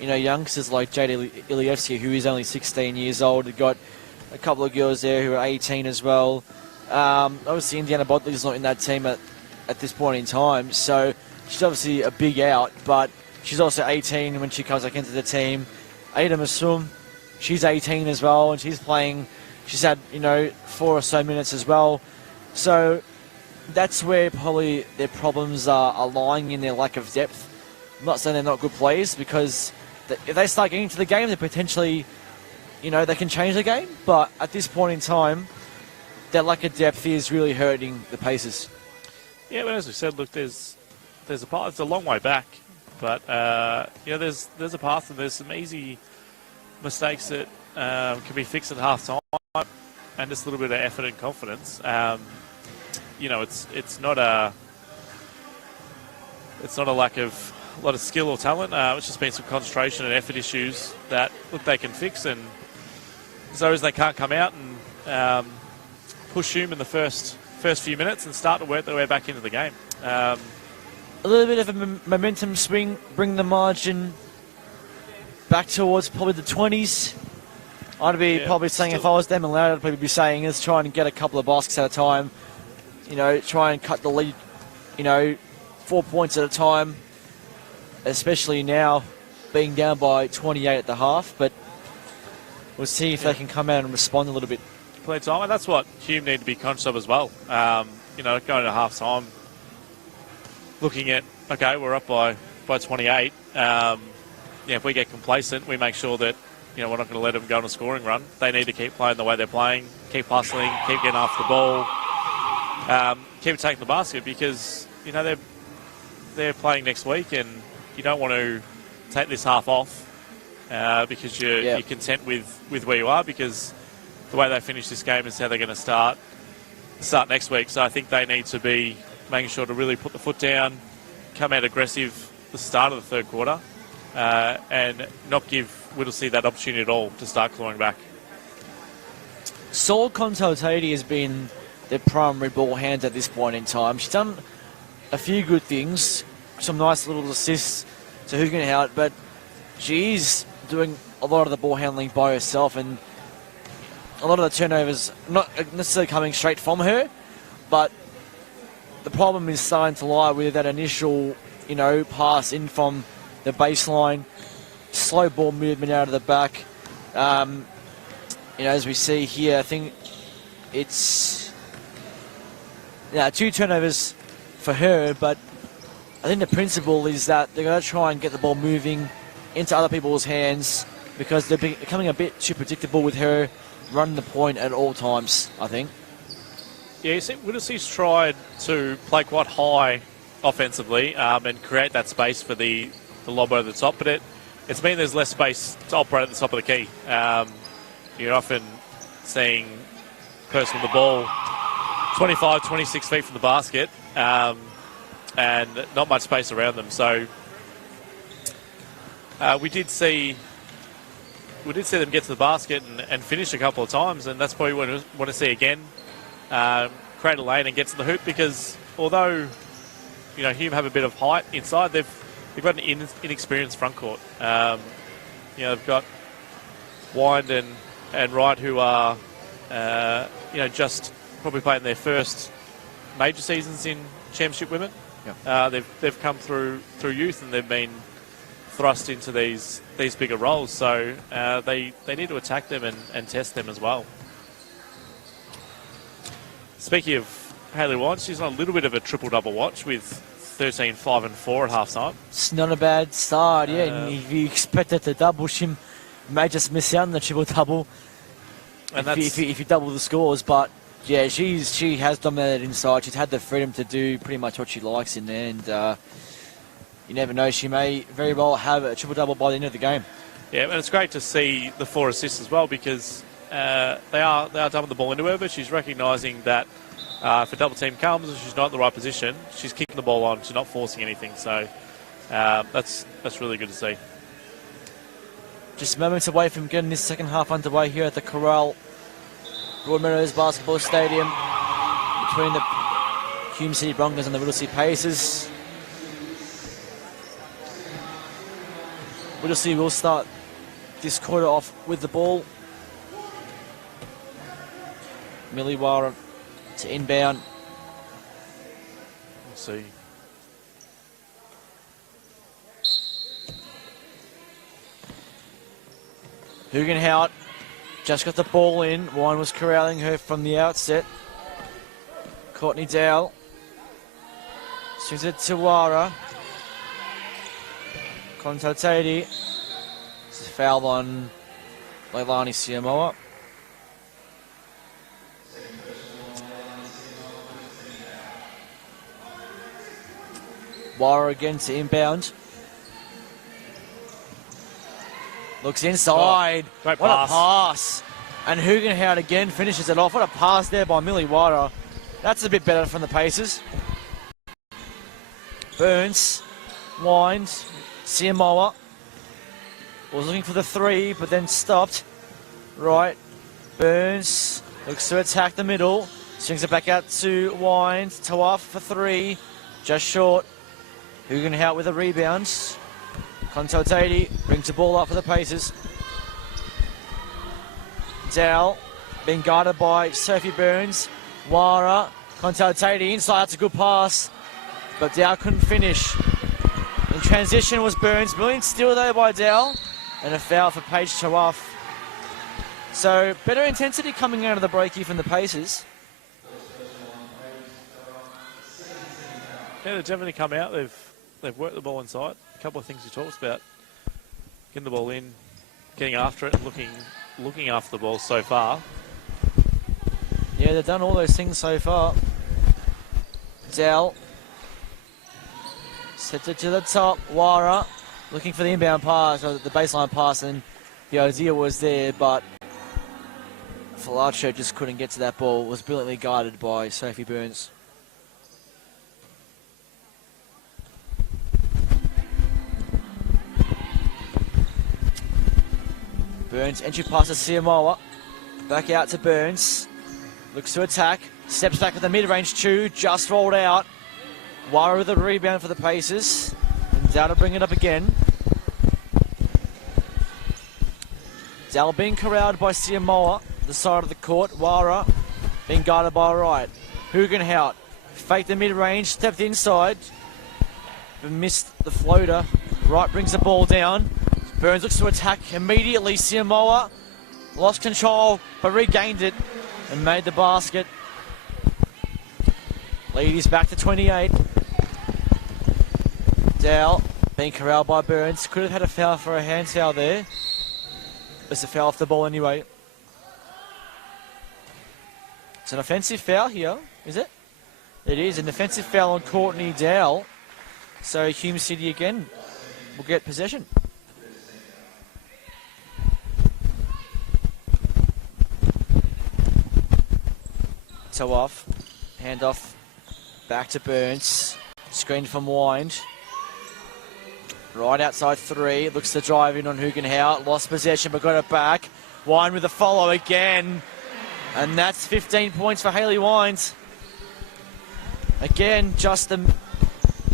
youngsters like Jade Ilievsky, who is only 16 years old. They've got a couple of girls there who are 18 as well. Obviously, Indiana Bodley's not in that team at this point in time, so she's obviously a big out, but she's also 18 when she comes back into the team. Ada Masum, she's 18 as well, and she's had, 4 or so minutes as well. So that's where probably their problems are lying, in their lack of depth. I'm not saying they're not good players, because if they start getting into the game, they potentially, they can change the game. But at this point in time, their lack of depth is really hurting the Pacers. Yeah, but as we said, look, there's a path. It's a long way back, but there's a path, and there's some easy mistakes that can be fixed at half time, and just a little bit of effort and confidence. It's not a lack of a lot of skill or talent. It's just been some concentration and effort issues that they can fix, and as long as they can't come out and push Hume in the first few minutes and start to work their way back into the game. A little bit of a momentum swing, bring the margin back towards probably the 20s. I'd be probably saying, if I was them and Loud, I'd probably be saying is try and get a couple of baskets at a time. Try and cut the lead, 4 points at a time, especially now being down by 28 at the half. But we'll see if they can come out and respond a little bit. Play time, and that's what Hume need to be conscious of as well. Going to half time, looking at, okay, we're up by 28. If we get complacent, we make sure that we're not going to let them go on a scoring run. They need to keep playing the way they're playing, keep hustling, keep getting after the ball, keep taking the basket, because they're playing next week, and you don't want to take this half off because you're content with where you are, because the way they finish this game is how they're going to start next week. So I think they need to be making sure to really put the foot down, come out aggressive the start of the third quarter, and not give Whittlesea that opportunity at all to start clawing back. Sol Contaltati has been their primary ball hand at this point in time. She's done a few good things, some nice little assists to Hugen Howard, but she is doing a lot of the ball handling by herself, and a lot of the turnovers not necessarily coming straight from her, but the problem is starting to lie with that initial, pass in from the baseline, slow ball movement out of the back. As we see here, I think it's 2 turnovers for her, but I think the principle is that they're going to try and get the ball moving into other people's hands, because they're becoming a bit too predictable with her running the point at all times, I think. Yeah, you see, Whittlesea's tried to play quite high offensively and create that space for the lob over the top, but it's mean there's less space to operate at the top of the key. You're often seeing a person with the ball 25, 26 feet from the basket, and not much space around them. So we did see them get to the basket and finish a couple of times, and that's probably what we want to see again. Create a lane and get to the hoop, because although Hume have a bit of height inside, they've got an inexperienced front court. They've got Wind and Wright, who are just probably playing their first major seasons in Championship Women. Yep. They've come through youth, and they've been thrust into these bigger roles, so they need to attack them and test them as well. Speaking of Hayley Wine, she's on a little bit of a triple-double watch with 13, 5 and 4 at half-time. It's not a bad start, yeah. And if you expect her to double, she may just miss out on the triple-double if you double the scores. But, yeah, she has dominated inside. She's had the freedom to do pretty much what she likes in there, and you never know, she may very well have a triple-double by the end of the game. Yeah, and it's great to see the 4 assists as well, because they are dumping the ball into her, but she's recognising that if a double team comes and she's not in the right position, she's kicking the ball on. She's not forcing anything. So that's really good to see. Just moments away from getting this second half underway here at the Corral Broadmeadows Basketball Stadium between the Hume City Broncos and the Whittlesea Pacers. Whittlesea will start this quarter off with the ball. Milliwara to inbound. We'll see. Hugenhout just got the ball in. Wine was corralling her from the outset. Courtney Dowell swings it to Wara. Kontatati. It's a foul on Leilani Siamoa. Wara again to inbound. Looks inside. Oh, great what pass. a pass. And Hugenhout again finishes it off. What a pass there by Millie Wara. That's a bit better from the Pacers. Burns. Winds. Siamoa was looking for the three, but then stopped. Right. Burns looks to attack the middle. Swings it back out to Winds. Tawaf for three. Just short. Hugenhout with a rebound. Kontatati brings the ball up for the Pacers. Dowell being guarded by Sophie Burns. Wara, Kontatati inside, that's a good pass. But Dowell couldn't finish. In transition was Burns. Brilliant steal though by Dowell. And a foul for Paige Tawaf. So better intensity coming out of the break here from the Pacers. Yeah, they've definitely come out. They've worked the ball inside. A couple of things he talks about. Getting the ball in, getting after it, and looking after the ball so far. Yeah, they've done all those things so far. Dowell sets it to the top. Wara looking for the inbound pass, or the baseline pass, and the idea was there, but Falacho just couldn't get to that ball. Was brilliantly guided by Sophie Burns. Burns, entry pass to Siamoa. Back out to Burns. Looks to attack. Steps back with a mid-range two. Just rolled out. Wara with a rebound for the Pacers. And Dowell to bring it up again. Dowell being corralled by Siamoa. The side of the court. Wara being guarded by Wright. Hugenhout faked the mid-range. Stepped inside. But missed the floater. Wright brings the ball down. Burns looks to attack immediately. Siamoa lost control, but regained it and made the basket. Lead is back to 28. Dowell being corralled by Burns. Could have had a foul for a hand foul there. It's a foul off the ball anyway. It's an offensive foul here, is it? It is an offensive foul on Courtney Dowell. So Hume City again will get possession. Off, hand off, back to Burns, screen from Wind, right outside three, looks to drive in on Hugenhout, lost possession but got it back, Wind with a follow again, and that's 15 points for Hayley Wines. Again, just the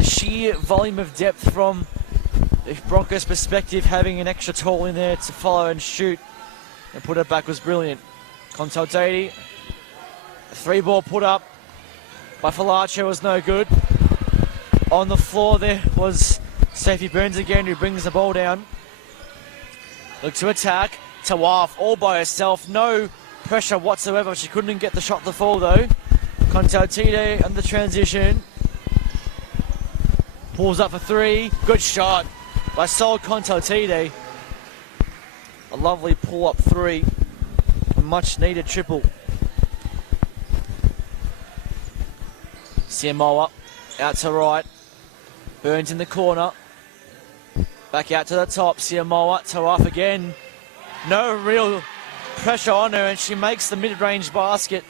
sheer volume of depth from the Broncos' perspective, having an extra tall in there to follow and shoot and put it back was brilliant. Kontatati. Three ball put up by Falacho was no good. On the floor there was Sophie Burns again, who brings the ball down. Look to attack. Tawaf all by herself. No pressure whatsoever. She couldn't get the shot to fall though. Kontatati on the transition. Pulls up for three. Good shot by Sol Kontatati. A lovely pull up three. A much needed triple. Siamoa out to right. Burns in the corner. Back out to the top. Siamoa to off again. No real pressure on her, and she makes the mid-range basket.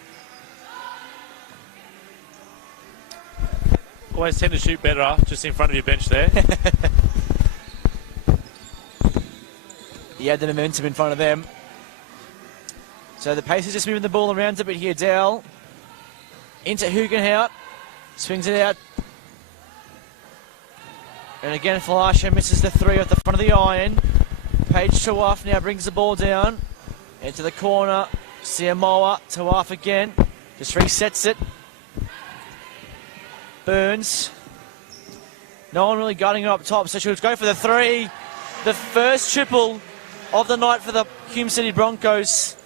Always tend to shoot better just in front of your bench there. He had the momentum in front of them. So the Pacers just moving the ball around a bit here. Dowell into Hugenhout. Swings it out. And again, Falasha misses the three at the front of the iron. Page Tawaf now brings the ball down. Into the corner. Siamoa. Tawaf again. Just resets it. Burns. No one really guarding her up top, so she'll go for the three. The first triple of the night for the Hume City Broncos.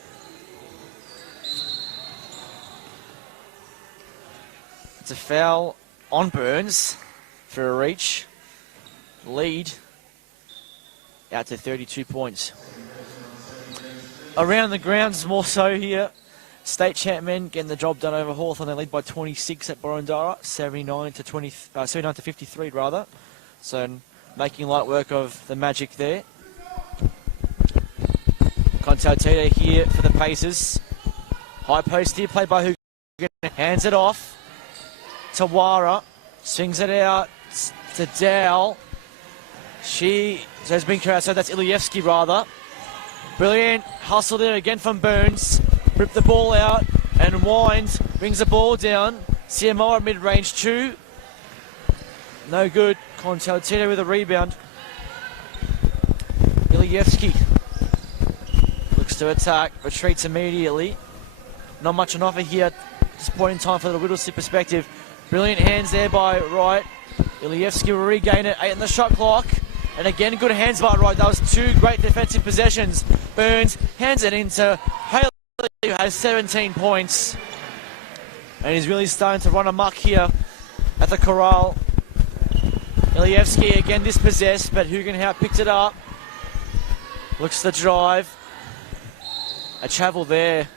It's a foul on Burns for a reach. Lead out to 32 points. Around the grounds more so here. State champ men getting the job done over Hawthorn. They lead by 26 at Boroondara, 79 to 53 rather. So making light work of the Magic there. Contaltita here for the Pacers. High post here, played by Hugo. Hands it off. Tawara swings it out to Dowell. She has been carried, so that's Ilievsky rather. Brilliant hustle there again from Burns. Rip the ball out and winds, brings the ball down. Siamoa mid-range two. No good. Contaltita with a rebound. Ilievsky looks to attack, retreats immediately. Not much on offer here at this point in time for the Whittlesea perspective. Brilliant hands there by Wright. Ilievsky will regain it, 8 in the shot clock. And again, good hands by Wright. That was two great defensive possessions. Burns hands it into Haley, who has 17 points. And he's really starting to run amok here at the corral. Ilievsky again dispossessed, but Hugenhout picked it up. Looks to drive. A travel there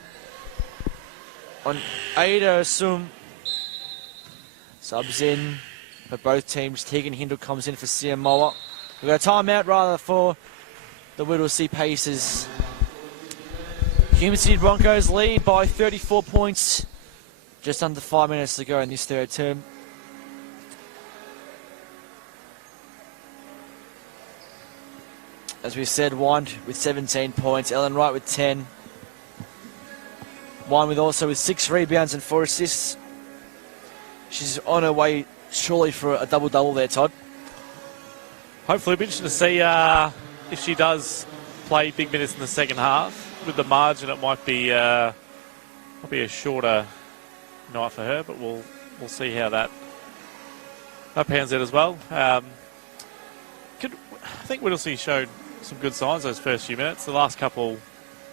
on Ada Sum. Subs in for both teams. Tegan Hindle comes in for Siamoa. We've got a timeout rather for the Whittlesea Pacers. Hume City Broncos lead by 34 points. Just under 5 minutes to go in this third term. As we said, Wand with 17 points. Ellen Wright with 10. Wand with also with 6 rebounds and 4 assists. She's on her way surely for a double-double there, Todd. Hopefully it'll be interesting to see if she does play big minutes in the second half. With the margin, it might be a shorter night for her, but we'll see how that pans out as well. I think Whittlesea showed some good signs those first few minutes. The last couple,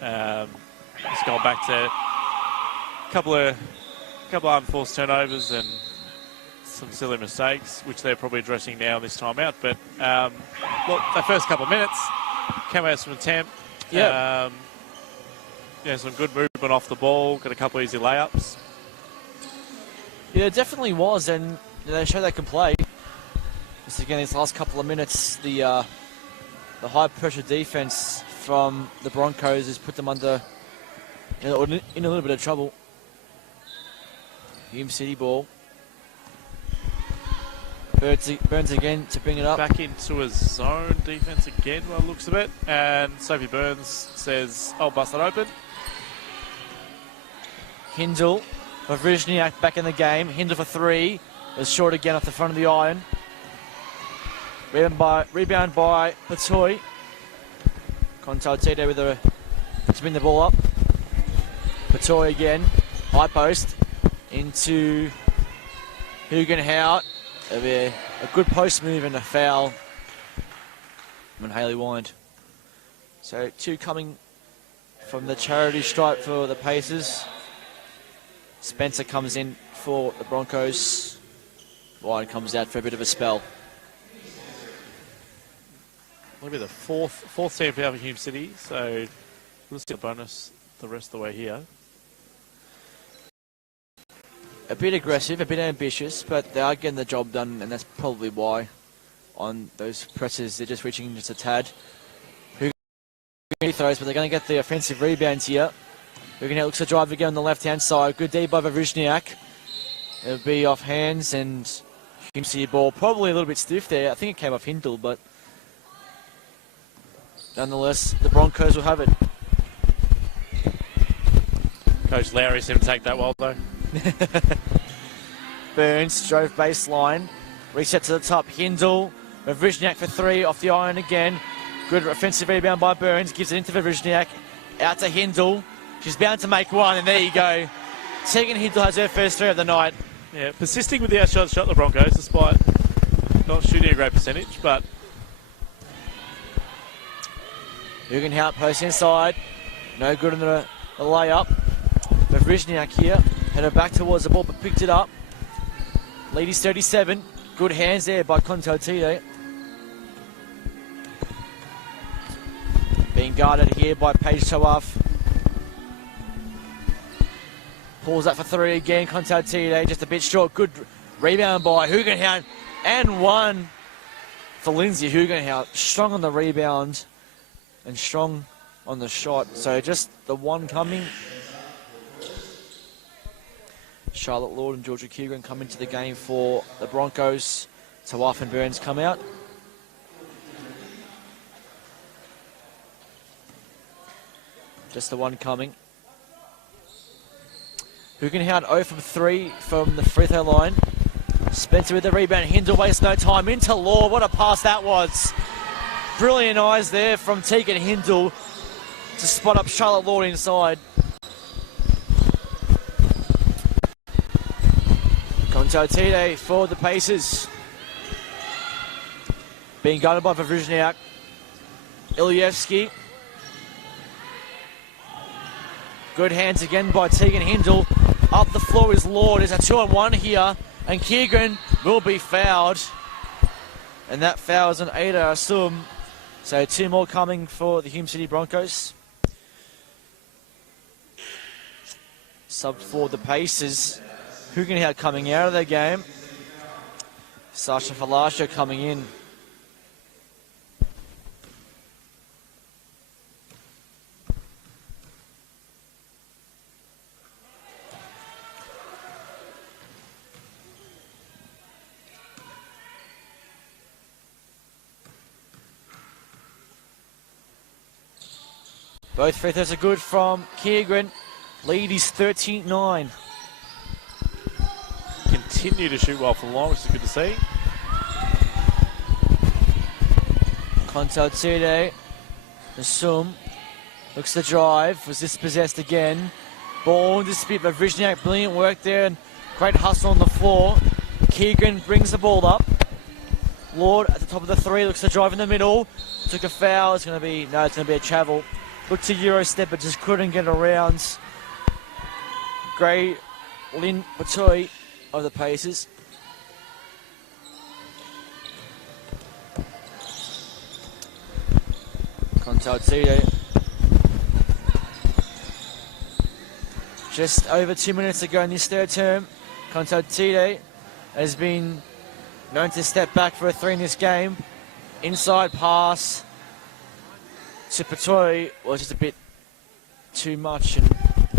just going back to a couple of unforced turnovers and some silly mistakes, which they're probably addressing now this time out. But look, the first couple of minutes came out some attempt. Yeah. Some good movement off the ball. Got a couple of easy layups. Yeah, it definitely was, and they show they can play. Just again, these last couple of minutes, the high pressure defense from the Broncos has put them under in a little bit of trouble. Hume City ball. Burns again to bring it up. Back into a zone defense again by the looks of it. And Sophie Burns says, "I'll bust it open." Hindle for Vizniak back in the game. Hindle for 3. Was short again off the front of the iron. Rebound by Patoy. Contaltita with to bring the ball up. Patoy again. High post. Into Hugenhout. There'll be a good post move and a foul from Haley Wind. So 2 coming from the charity stripe for the Pacers. Spencer comes in for the Broncos. Wind comes out for a bit of a spell. Will be the fourth team for Hume City, so we'll see a bonus the rest of the way here. A bit aggressive, a bit ambitious, but they are getting the job done, and that's probably why on those presses they're just reaching just a tad. Who throws, but they're going to get the offensive rebounds here. Hugenhout looks to drive again on the left-hand side. Good D by Vizniak. It'll be off hands, and Hume City ball probably a little bit stiff there. I think it came off Hindle, but nonetheless, the Broncos will have it. Coach Lowry seemed to take that well, though. Burns drove baseline. Reset to the top. Hindle. Vavrizniak for 3 off the iron again. Good offensive rebound by Burns. Gives it into Vavrizniak. Out to Hindle. She's bound to make one, and there you go. Tegan Hindle has her first 3 of the night. Yeah, persisting with the outside shot, the Broncos, despite not shooting a great percentage, but... Hugenhout post inside. No good in the layup. Vavrizniak here. Headed back towards the ball, but picked it up. Lead is 37. Good hands there by Contotite. Being guarded here by Paige Tawaf. Pulls up for 3 again. Contotite just a bit short. Good rebound by Hugenhout. And 1 for Lindsay Hugenhout. Strong on the rebound and strong on the shot. So just the 1 coming. Charlotte Lord and Georgia Keegan come into the game for the Broncos. Tawaf and Burns come out. Just the 1 coming. Hugenhout 0 from 3 from the free throw line. Spencer with the rebound. Hindle wastes no time. Into Law. What a pass that was. Brilliant eyes there from Tegan Hindle to spot up Charlotte Lord inside. Contotite for the Pacers. Being guarded by Vavrizniak. Ilyevsky. Good hands again by Tegan Hindle. Up the floor is Lord. There's a 2-on-1 here. And Keegan will be fouled. And that foul is an Ada Asum. So 2 more coming for the Hume City Broncos. Sub for the Pacers. Hugenhout coming out of the game. Sasha Falasha coming in. Both free throws are good from Keegan. Lead is 13-9. Continue to shoot well from long, which is good to see. Contotite. Asum looks to drive. Was dispossessed again. Ball in dispute by Vavrizniak. Brilliant work there and great hustle on the floor. Keegan brings the ball up. Lord at the top of the 3 looks to drive in the middle. Took a foul. It's going to be a travel. Looked to Euro step, but just couldn't get around. Gray Lynn Patoi of the Pacers. Contotite. Just over 2 minutes to go in this 3rd term. Contotite has been known to step back for a 3 in this game. Inside pass to Patoi was just a bit too much, and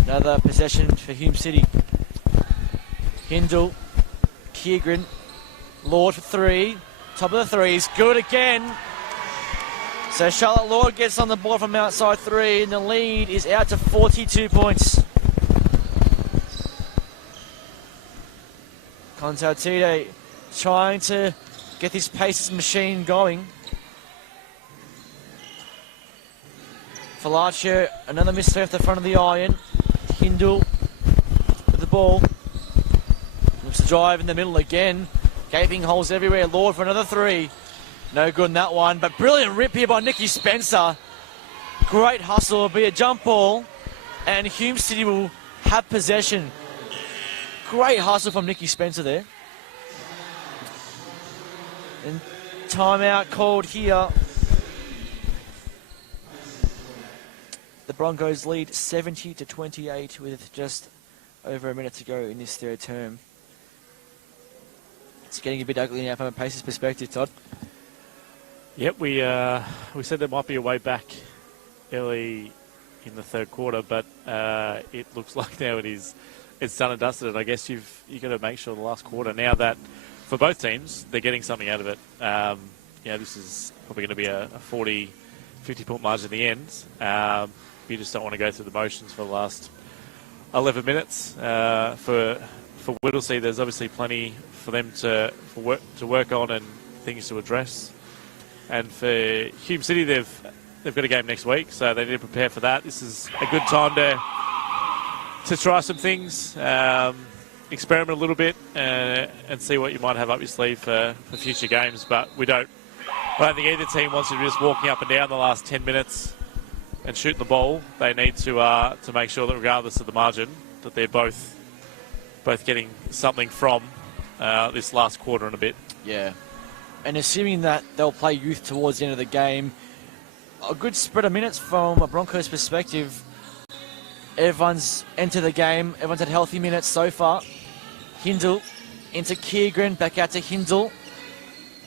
another possession for Hume City. Hindle, Keegan, Lord for 3, top of the 3s, good again. So Charlotte Lord gets on the board from outside 3, and the lead is out to 42 points. Contotite trying to get this Pacers machine going. Falacia, another miss off the front of the iron. Hindle with the ball. Looks to drive in the middle again. Gaping holes everywhere. Lord for another 3. No good in that one, but brilliant rip here by Nikki Spencer. Great hustle. It'll be a jump ball, and Hume City will have possession. Great hustle from Nikki Spencer there. And timeout called here. The Broncos lead 70-28 with just over a minute to go in this 3rd term. It's getting a bit ugly now from a Pacers perspective, Todd. Yep, we said there might be a way back early in the 3rd quarter, but it looks like now it's done and dusted. And I guess you've got to make sure the last quarter now that for both teams they're getting something out of it. This is probably going to be a 40, 50-point margin at the end. You just don't want to go through the motions for the last 11 minutes for Whittlesea. There's obviously plenty for them to work on and things to address. And for Hume City, they've got a game next week, so they need to prepare for that. This is a good time to try some things, experiment a little bit, and see what you might have up your sleeve for future games. But I don't think either team wants to be just walking up and down the last 10 minutes and shooting the ball. They need to make sure that regardless of the margin, that they're both getting something from this last quarter and a bit. Yeah. And assuming that they'll play youth towards the end of the game, a good spread of minutes from a Broncos perspective. Everyone's entered the game. Everyone's had healthy minutes so far. Hindle into Keegren, back out to Hindle.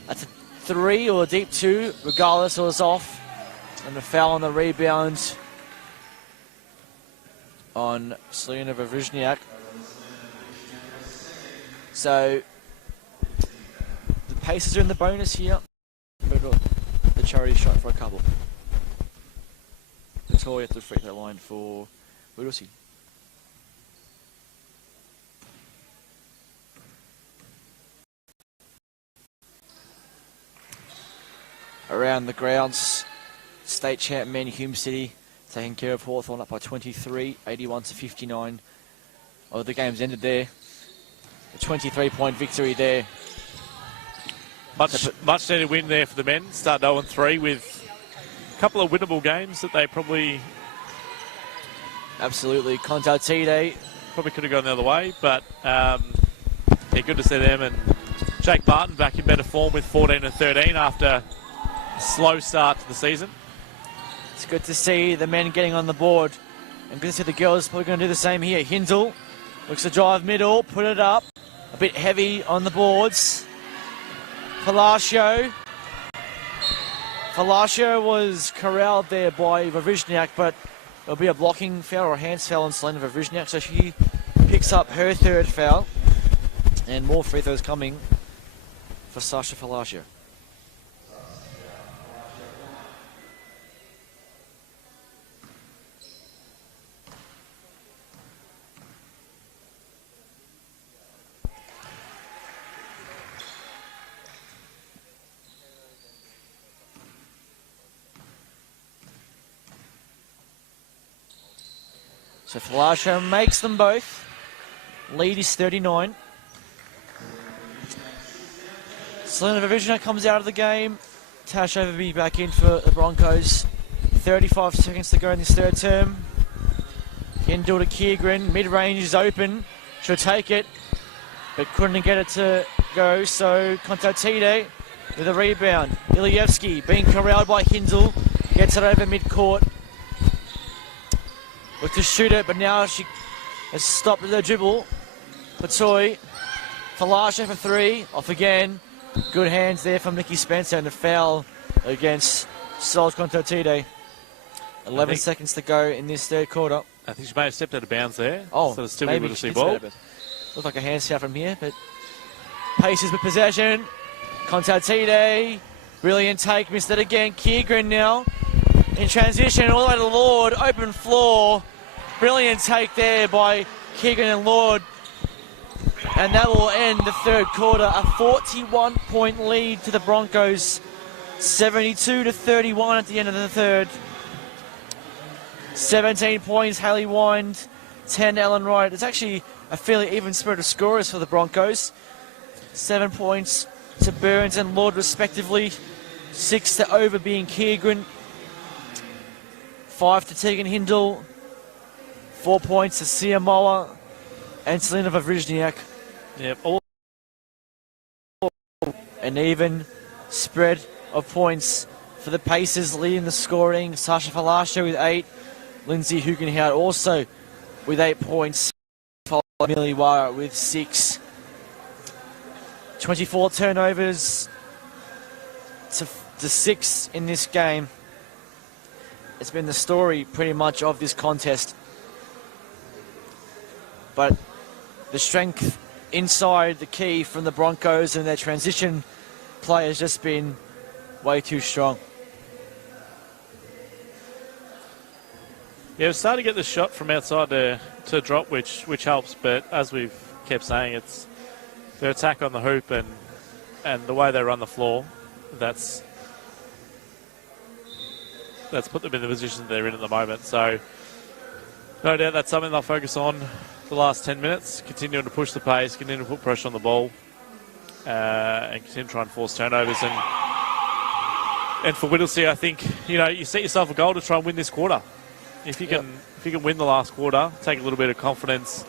That's a 3 or a deep 2, regardless, it was off. And a foul on the rebound on Selena Vavrizniak. So the Pacers are in the bonus here. The charity shot for a couple. Victoria at the free throw line for Whittlesea. Around the grounds, state champ men Hume City taking care of Hawthorn up by 23, 81-59. Oh, the game's ended there. A 23-point victory there. Much needed win there for the men. Start 0-3 with a couple of winnable games that they probably... Absolutely. Contatide. Probably could have gone the other way, but yeah, good to see them. And Jake Barton back in better form with 14-13 after a slow start to the season. It's good to see the men getting on the board. And good to see the girls probably going to do the same here. Hindle looks to drive middle, put it up. A bit heavy on the boards. Palacio was corralled there by Vavrizniak, but it'll be a blocking foul or a hands foul on Selena Vavrizniak, so she picks up her third foul. And more free throws coming for Sasha Palacio. So Falasha makes them both. Lead is 39. Selena Vavrizniak comes out of the game. Tash Overby back in for the Broncos. 35 seconds to go in this third term. Hindle to Keegren. Mid-range is open. She'll take it, but couldn't get it to go. So Contatide with a rebound. Ilievsky being corralled by Hindle. Gets it over mid-court. Looked to shoot it, but now she has stopped with her dribble. Patoy. Falasha for 3. Off again. Good hands there from Nikki Spencer, and a foul against Sols Contatide. 11 seconds to go in this third quarter. I think she may have stepped out of bounds there. Oh, so still maybe able to see she ball. did. Looks like a hands foul from here, but Pacers with possession. Contatide. Brilliant take. Missed it again. Keegren now. In transition, all the way to Lord, open floor. Brilliant take there by Keegren and Lord. And that will end the third quarter. A 41-point lead to the Broncos. 72-31 at the end of the third. 17 points, Haley Wind. 10, Ellen Wright. It's actually a fairly even spread of scorers for the Broncos. 7 points to Burns and Lord respectively. 6 to Overby and Keegren. 5 to Tegan Hindle, 4 points to Siamoa and Selena Vavrizniak. Yep. An even spread of points for the Pacers, leading the scoring. Sasha Falasha with 8, Lindsay Hugenhout also with 8 points, followed by Millie Wire with 6. 24 turnovers to 6 in this game. It's been the story pretty much of this contest. But the strength inside the key from the Broncos and their transition play has just been way too strong. Yeah, we're starting to get the shot from outside to drop, which helps. But as we've kept saying, it's their attack on the hoop and the way they run the floor. That's put them in the position they're in at the moment. So no doubt that's something they'll focus on the last 10 minutes, continuing to push the pace, continuing to put pressure on the ball, and continue to try and force turnovers. And for Whittlesea, I think you set yourself a goal to try and win this quarter. If you can win the last quarter, take a little bit of confidence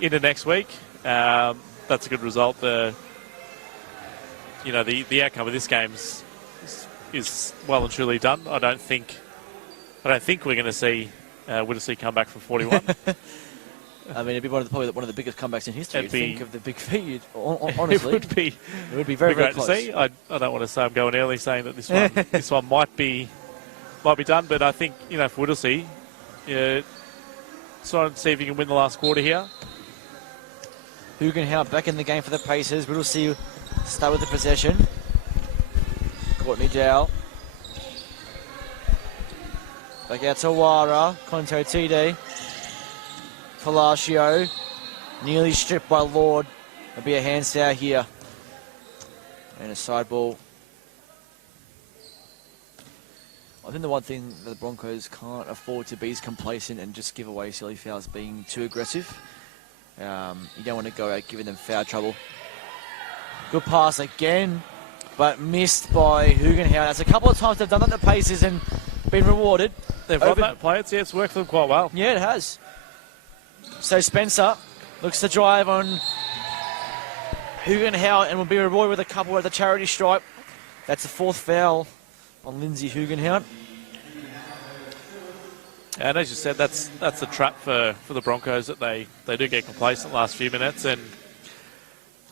into next week, that's a good result. The outcome of this game is well and truly done. I don't think we're going to see Whittlesea come back from 41. I mean, it'd be probably one of the biggest comebacks in history. It'd think of the big feed. Honestly, it would be very, very great close. to see. I don't want to say I'm going early, saying that this one might be done, but I think for Whittlesea, try and see if you can win the last quarter here. Hugenhout back in the game for the Pacers. Whittlesea start with the possession. Courtney Dow. Back out to Wara. Conto Tide. Palacio. Nearly stripped by Lord. There'll be a hands down here. And a side ball. I think the one thing that the Broncos can't afford to be is complacent and just give away silly fouls being too aggressive. You don't want to go out giving them foul trouble. Good pass again, but missed by Hugenhout. That's a couple of times they've done that at the Pacers and been rewarded. They've run that play. It's worked for them quite well. Yeah, it has. So Spencer looks to drive on Hugenhout and will be rewarded with a couple at the charity stripe. That's the fourth foul on Lindsay Hugenhout. And as you said, that's a trap for the Broncos, that they do get complacent the last few minutes. And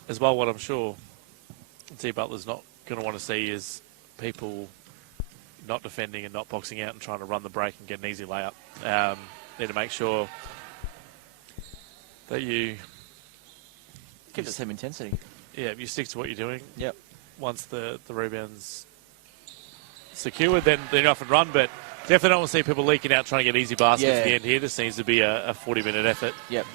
as well, what I'm sure T. Butler's not going to want to see is people not defending and not boxing out and trying to run the break and get an easy layup. Need to make sure that you keep the same intensity. Yeah, you stick to what you're doing. Yep. Once the rebound's secured, then you often run, but definitely don't want to see people leaking out trying to get easy baskets at the end here. This needs to be a 40-minute effort. Yep.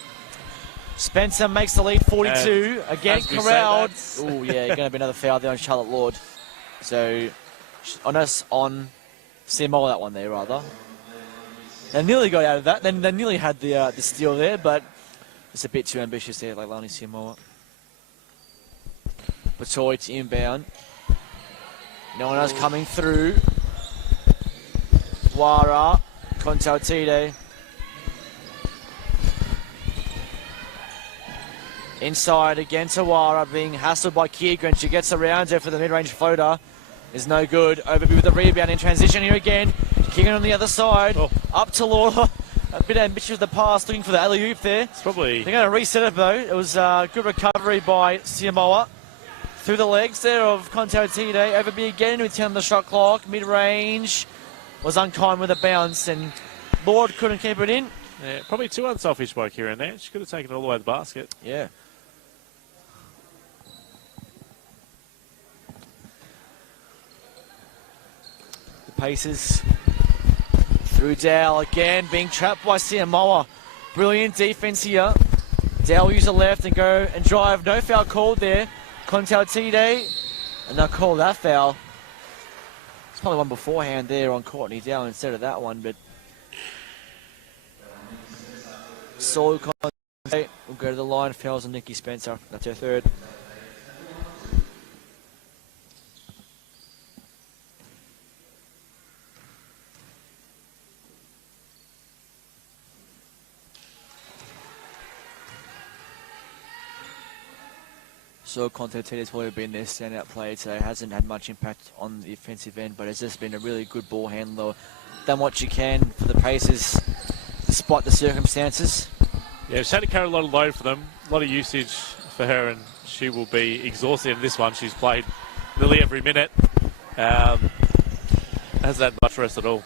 Spencer makes the lead 42. Again, corralled. Oh, yeah, going to be another foul there on Charlotte Lord. So, on us on Seymour, that one there, rather. They nearly got out of that. They nearly had the steal there, but it's a bit too ambitious there, like Lani Seymour. Batoy to inbound. No one else coming through. Wara, Contautide. Inside again to Wara, being hassled by Kiergren. She gets around her for the mid-range floater. Is no good. Overby with the rebound in transition here again. Kiergren on the other side. Oh. Up to Laura. A bit ambitious with the pass, looking for the alley-oop there. It's probably... They're going to reset it though. It was a good recovery by Siamoa. Through the legs there of Contautide. Overby again with 10 on the shot clock. Mid-range. Was unkind with a bounce and Lord couldn't keep it in. Yeah, probably too unselfish by Kieran there. She could have taken it all the way to the basket. Yeah. The Pacers through Dow again, being trapped by Siamoa. Brilliant defense here. Dow will use the left and go and drive. No foul called there. Contautide, and they'll call that foul. Probably one beforehand there on Courtney Dow instead of that one, but Saul will go to the line. Fouls on Nikki Spencer. That's her third. So Contautide has probably been their standout player today. Hasn't had much impact on the offensive end, but has just been a really good ball handler. Done what you can for the Pacers, despite the circumstances. Yeah, she's had to carry a lot of load for them, a lot of usage for her, and she will be exhausted in this one. She's played nearly every minute. Hasn't had much rest at all.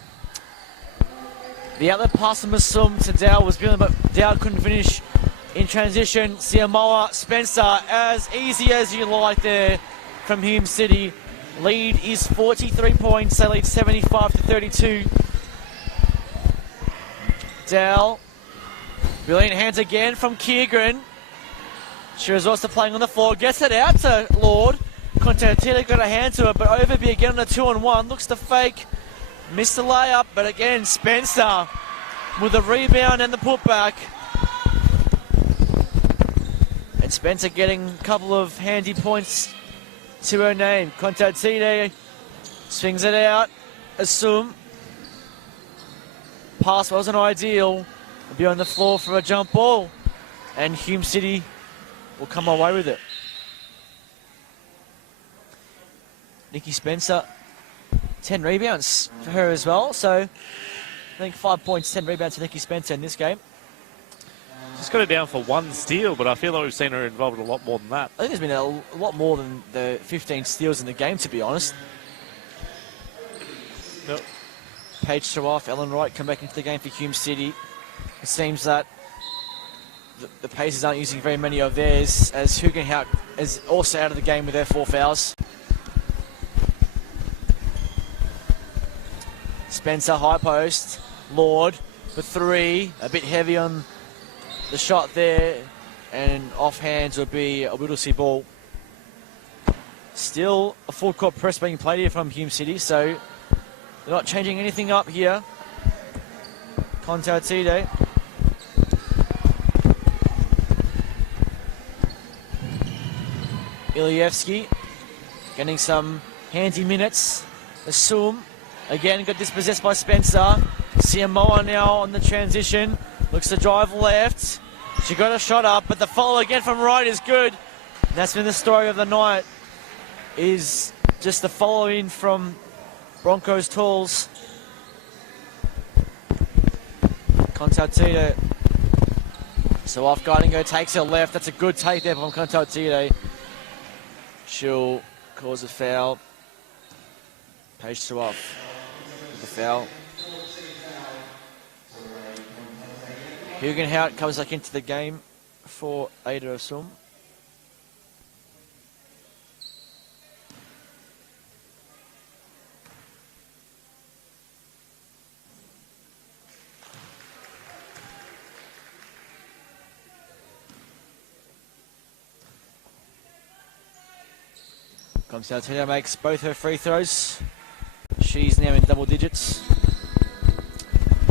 The outlet pass from Masum to Dow was brilliant, but Dow couldn't finish. In transition, Siamoa, Spencer, as easy as you like there from Hume City. Lead is 43 points. They lead 75 to 32. Dell. Brilliant hands again from Kieran. She was also playing on the floor. Gets it out to Lord. Constantino got a hand to it, but Overby again on a 2-on-1. Looks to fake. Missed the layup, but again, Spencer with the rebound and the putback. And Spencer getting a couple of handy points to her name. Constantino swings it out. Assume. Pass wasn't ideal. Will be on the floor for a jump ball. And Hume City will come away with it. Nikki Spencer, 10 rebounds for her as well. So I think 5 points, 10 rebounds for Nikki Spencer in this game. She's got it down for 1 steal, but I feel like we've seen her involved in a lot more than that. I think there's been a lot more than the 15 steals in the game, to be honest. Nope. Page to off, Ellen Wright come back into the game for Hume City. It seems that the Pacers aren't using very many of theirs, as Hugenhout is also out of the game with their 4 fouls. Spencer, high post. Lord for 3. A bit heavy on the shot there. And off hands would be a Whittlesea ball. Still a full court press being played here from Hume City, so they're not changing anything up here. Constantino. Ilievsky getting some handy minutes. Assume again got dispossessed by Spencer. Siamoa now on the transition. Looks to drive left. She got a shot up, but the follow again from Wright is good. And that's been the story of the night. Is just the follow in from Broncos Tools. Constantino. So off guarding her, takes her left. That's a good take there from Constantino. She'll cause a foul. Page 2 off with the foul. Hugenhout comes back into the game for Ada Asum. Constantino makes both her free throws. She's now in double digits.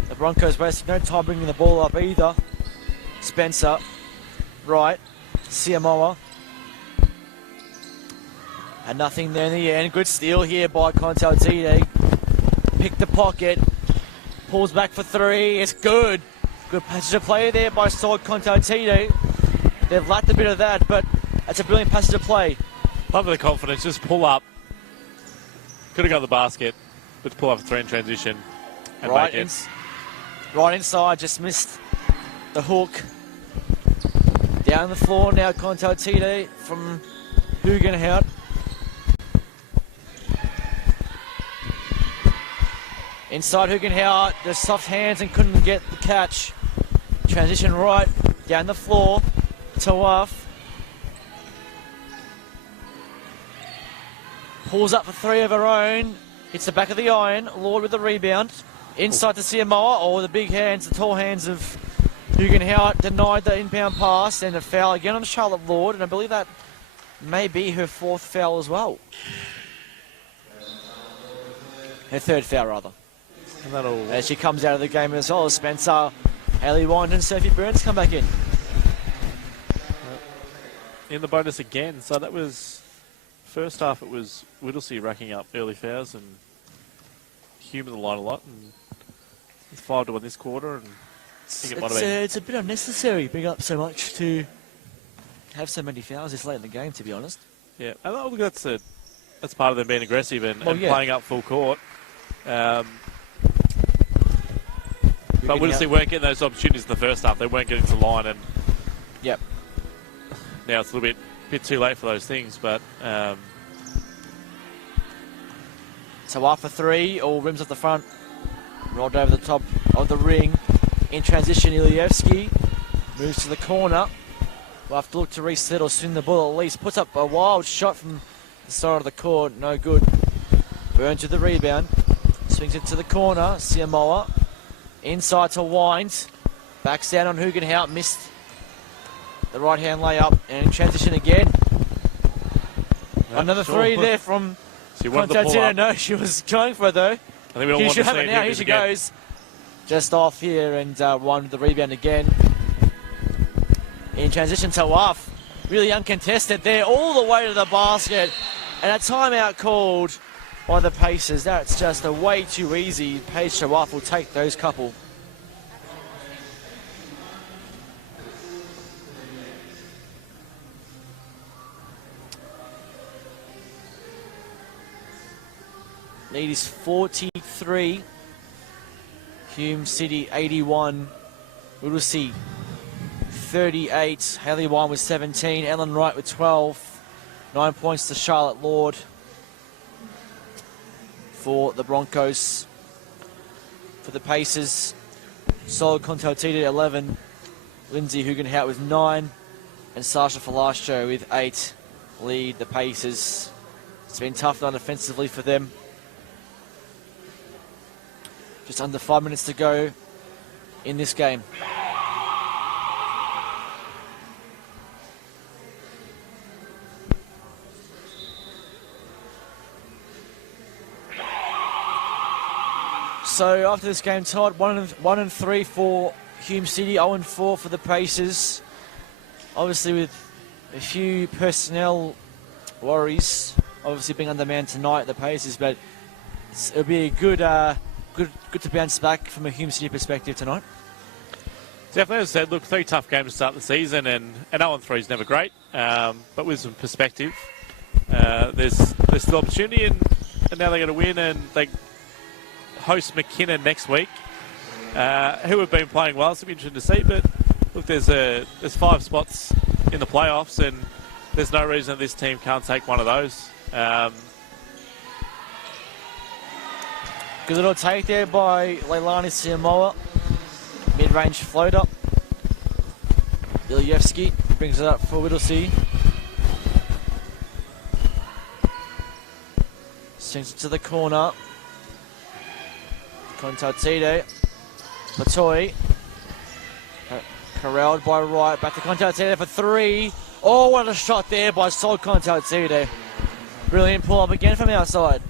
The Broncos wasting no time bringing the ball up either. Spencer, Wright, Siamoa. And nothing there in the end. Good steal here by Constantino. Picked the pocket. Pulls back for 3. It's good. Good passage of play there by Sword Constantino. They've lacked a bit of that, but that's a brilliant passage of play. Love the confidence, just pull up. Could have got the basket, but to pull up a 3 in transition and Right, make it. Right inside, just missed the hook. Down the floor now, Constantino from Hugenhout. Inside Hugenhout, the soft hands and couldn't get the catch. Transition right, down the floor, Tawaf. Pulls up for 3 of her own. Hits the back of the iron. Lord with the rebound. Inside to Siamoa. Oh, the big hands, the tall hands of Hugenhout denied the inbound pass. And a foul again on Charlotte Lord. And I believe that may be her 4th foul as well. Her 3rd foul, rather. And that'll... As she comes out of the game as well as Spencer, Hayley Wynd and Sophie Burns come back in. In the bonus again. So that was... First half, it was Whittlesea racking up early fouls and Hume in the line a lot. And it's 5-1 this quarter. And I think it might have been... It's a bit unnecessary bring up so much to have so many fouls this late in the game, to be honest. Yeah, and I think that's part of them being aggressive and playing up full court. But Whittlesea weren't getting those opportunities in the first half. They weren't getting to the line, and yep. Now it's a little bit too late for those things. But so after 3, all rims at the front, rolled over the top of the ring. In transition, Ilievsky moves to the corner. We'll have to look to reset or swing the ball at least. Puts up a wild shot from the side of the court. No good. Burns with the rebound. Swings it to the corner. Siamoa Inside to Wind. Backs down on Hugenhout. Missed the right-hand layup. And in transition again. Another three there from Constantino. No, she was going for it though. I think we all want to have see it now. Here she goes. Just off here and won with the rebound again. In transition to Waff. Really uncontested there. All the way to the basket. And a timeout called by the Pacers. That's just a way too easy. Paige Shawaf will take those couple. Lead is 43. Hume City 81. Whittlesea 38. Haley Wine with 17. Ellen Wright with 12. 9 points to Charlotte Lord for the Broncos. For the Pacers, Sol Contaltita 11. Lindsay Hugenhout with 9. And Sasha Falascio with 8 lead the Pacers. It's been tough on offensively for them. Just under 5 minutes to go in this game. So after this game, Todd, 1-3 for Hume City, 0-4 for the Pacers. Obviously with a few personnel worries, obviously being undermanned tonight, the Pacers, but it'll be a good to bounce back from a Hume City perspective tonight. Definitely, as I said, look, 3 tough games to start the season, and 0-3 is never great, but with some perspective, there's still opportunity, and now they're going to win, and they host McKinnon next week, who have been playing well. It's going to be interesting to see, but look, there's 5 spots in the playoffs, and there's no reason this team can't take one of those. Good little take there by Leilani Siamoa. Mid-range floater. Ilyevsky brings it up for Whittlesea. Sends it to the corner. Contaltito. Patoy. Corralled by Wright. Back to Contaltito for 3. Oh, what a shot there by Sol Contaltito. Brilliant pull-up again from outside.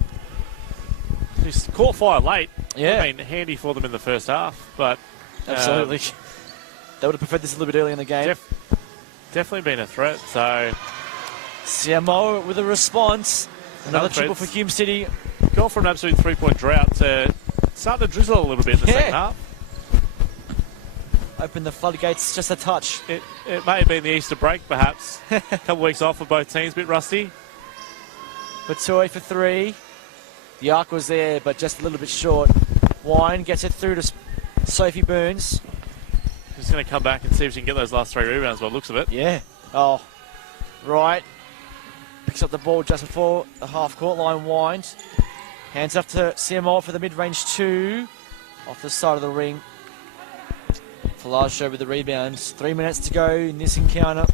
He's caught fire late. Yeah. I mean, handy for them in the first half, but... Absolutely. They would have preferred this a little bit early in the game. Definitely been a threat, so... Siamo with a response. Another triple for Hume City. Gone from an absolute 3-point drought to starting to drizzle a little bit in the second half. Open the floodgates just a touch. It may have been the Easter break, perhaps. A couple of weeks off for both teams, a bit rusty. Patoy for 3. The arc was there, but just a little bit short. Wine gets it through to Sophie Burns. Just going to come back and see if she can get those last 3 rebounds by the looks of it. Yeah. Oh, right. Picks up the ball just before the half-court line. Wind. Hands up to CMO for the mid-range 2. Off the side of the ring. Falascio with the rebounds. 3 minutes to go in this encounter.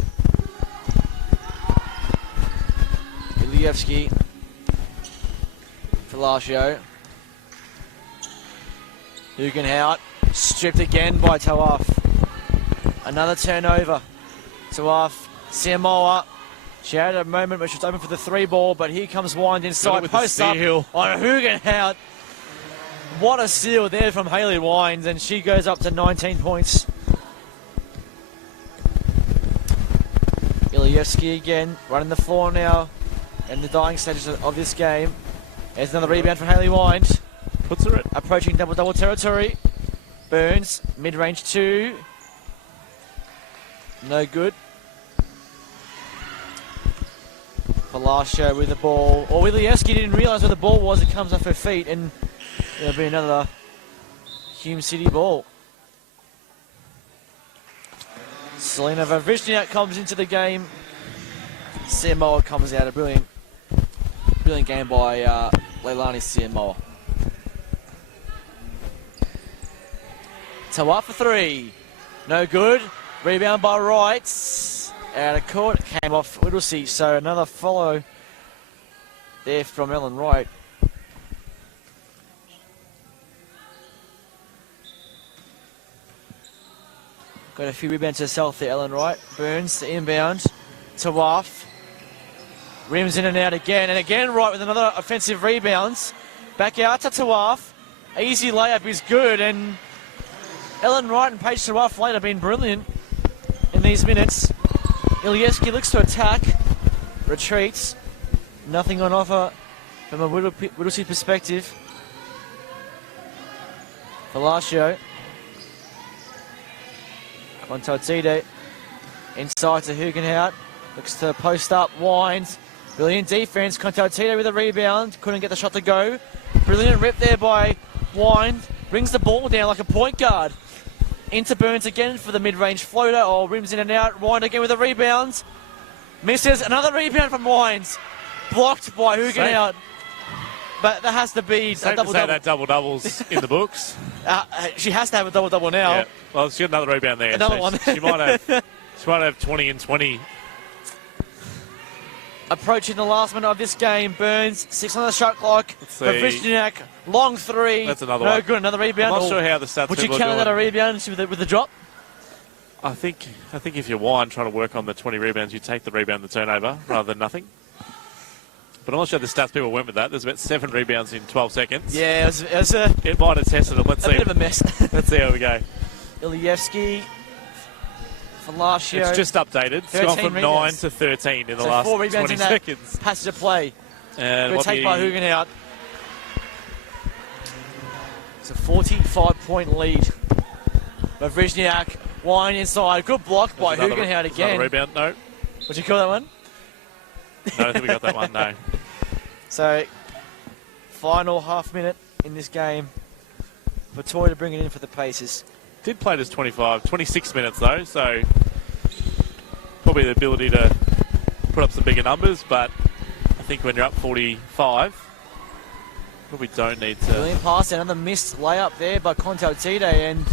Ilyevsky. Falascio. Hugenhout. Stripped again by Tawaf. Another turnover. Tawaf. Siamoa. She had a moment where she was open for the 3 ball, but here comes Wind inside. Post up on Hugenhout. What a steal there from Hayley Wines, and she goes up to 19 points. Ilyevsky again, running the floor now in the dying stages of this game. There's another rebound from Hayley Wines. Puts her at approaching double-double territory. Burns, mid-range 2. No good. Falascio with the ball. Or Ilyevsky didn't realise where the ball was. It comes off her feet, and there'll be another Hume City ball. Selena Vavishniak comes into the game. Siamoa comes out. A brilliant game by Leilani Siamoa. Tawa for 3. No good. Rebound by Wright. Out of court. Came off Whittlesea. So another follow there from Ellen Wright. Got a few rebounds herself there, Ellen Wright. Burns to inbound to Waff. Rims in and out again, and again Wright with another offensive rebounds. Back out to Tawaf. Easy layup is good, and Ellen Wright and Paige Tawaf late have been brilliant in these minutes. Ilieski looks to attack, retreats. Nothing on offer from a Whittlesea perspective. Palacio. Contotito inside to Hugenhout. Looks to post up, winds. Brilliant defense. Contotito with a rebound. Couldn't get the shot to go. Brilliant rip there by Wind. Brings the ball down like a point guard. Into Burns again for the mid-range floater. Oh, rims in and out. Wind again with a rebound. Misses. Another rebound from Winds. Blocked by Hugenhout. But that has to be a double-double. That double-double's in the books. She has to have a double-double now. Yeah. Well, she got another rebound there. Another one. She might have 20 and 20. Approaching the last minute of this game, Burns, 6 on the shot clock. Vishniak, long three. That's another one. No good, another rebound. I'm not sure how the stats would you count that a rebound with the drop? I think if you're Wine trying to work on the 20 rebounds, you take the rebound, the turnover, rather than nothing. But I'm not sure the stats people went with that. There's about 7 rebounds in 12 seconds. Yeah, it might have tested it. Let's see. A bit of a mess. Let's see how we go. Ilievsky, Palacio. It's just updated. It's gone from rebounds. 9 to 13 in the last 4 rebounds 20 in that seconds. Passage of play. And good take by Hugenhout. It's a 45-point lead. But Vishniak, Wine inside. Good block by Hugenhout again. Another rebound, no. What'd you call that one? No, I don't think we got that one, no. So, final half minute in this game for Toy to bring it in for the Pacers. Did play this 26 minutes though, so probably the ability to put up some bigger numbers, but I think when you're up 45, probably don't need to. Brilliant pass, another missed layup there by Contotito, and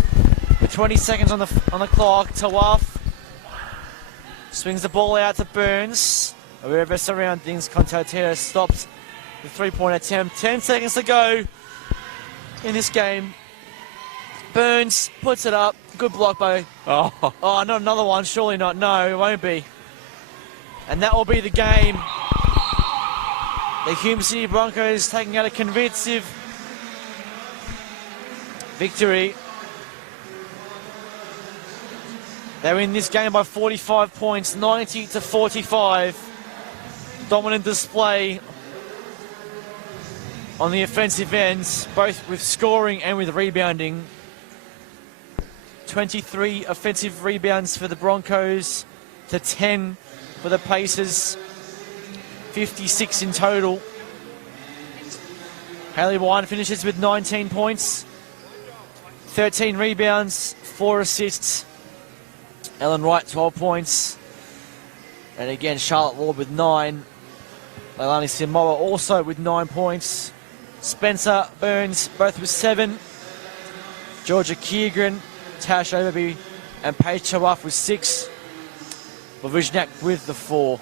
with 20 seconds on the clock, Tawaf swings the ball out to Burns. Wherever surroundings, Contotito stops the three-point attempt. 10 seconds to go in this game. Burns puts it up. Good block by... Oh, not another one. Surely not. No, it won't be. And that will be the game. The Hume City Broncos taking out a convincing victory. They win this game by 45 points, 90 to 45. Dominant display on the offensive ends, both with scoring and with rebounding. 23 offensive rebounds for the Broncos to 10 for the Pacers. 56 in total. Hayley Wine finishes with 19 points, 13 rebounds, 4 assists. Ellen Wright, 12 points. And again, Charlotte Lord with 9. Leilani Simoa also with 9 points. Spencer Burns both with 7. Georgia Keegren, Tash Overby, and Paige Chawaf with 6. Vishniak with the 4.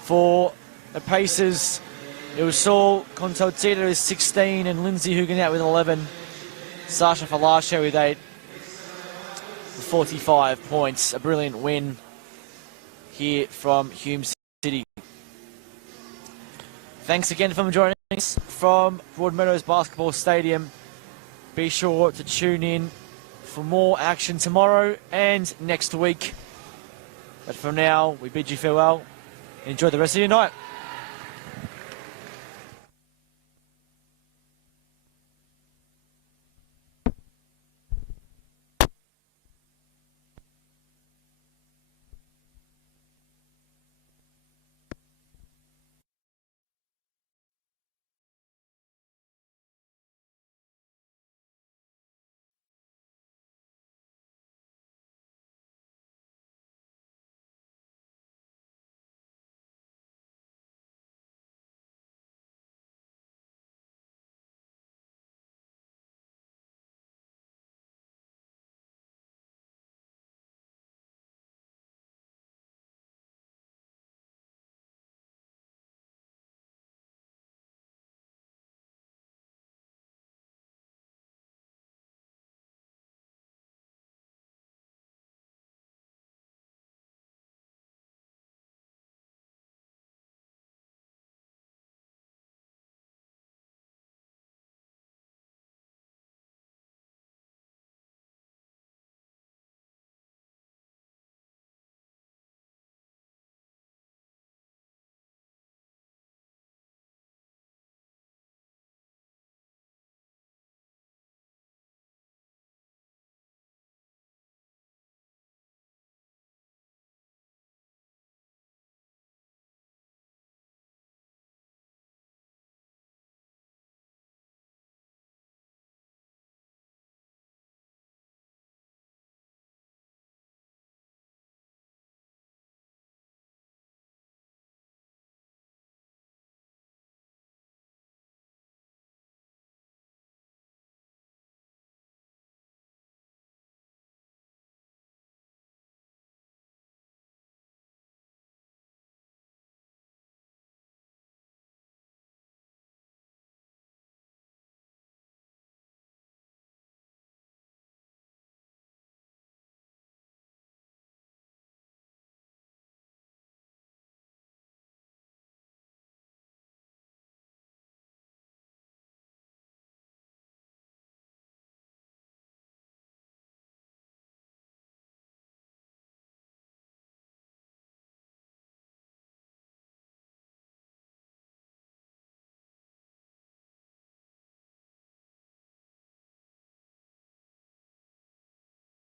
For the Pacers, it was Saul Contotito with 16 and Lindsay Hugenhout with 11. Sasha Palacio with 8. 45 points. A brilliant win here from Hume City. Thanks again for joining us from Broadmeadows Basketball Stadium. Be sure to tune in for more action tomorrow and next week. But for now, we bid you farewell. Enjoy the rest of your night.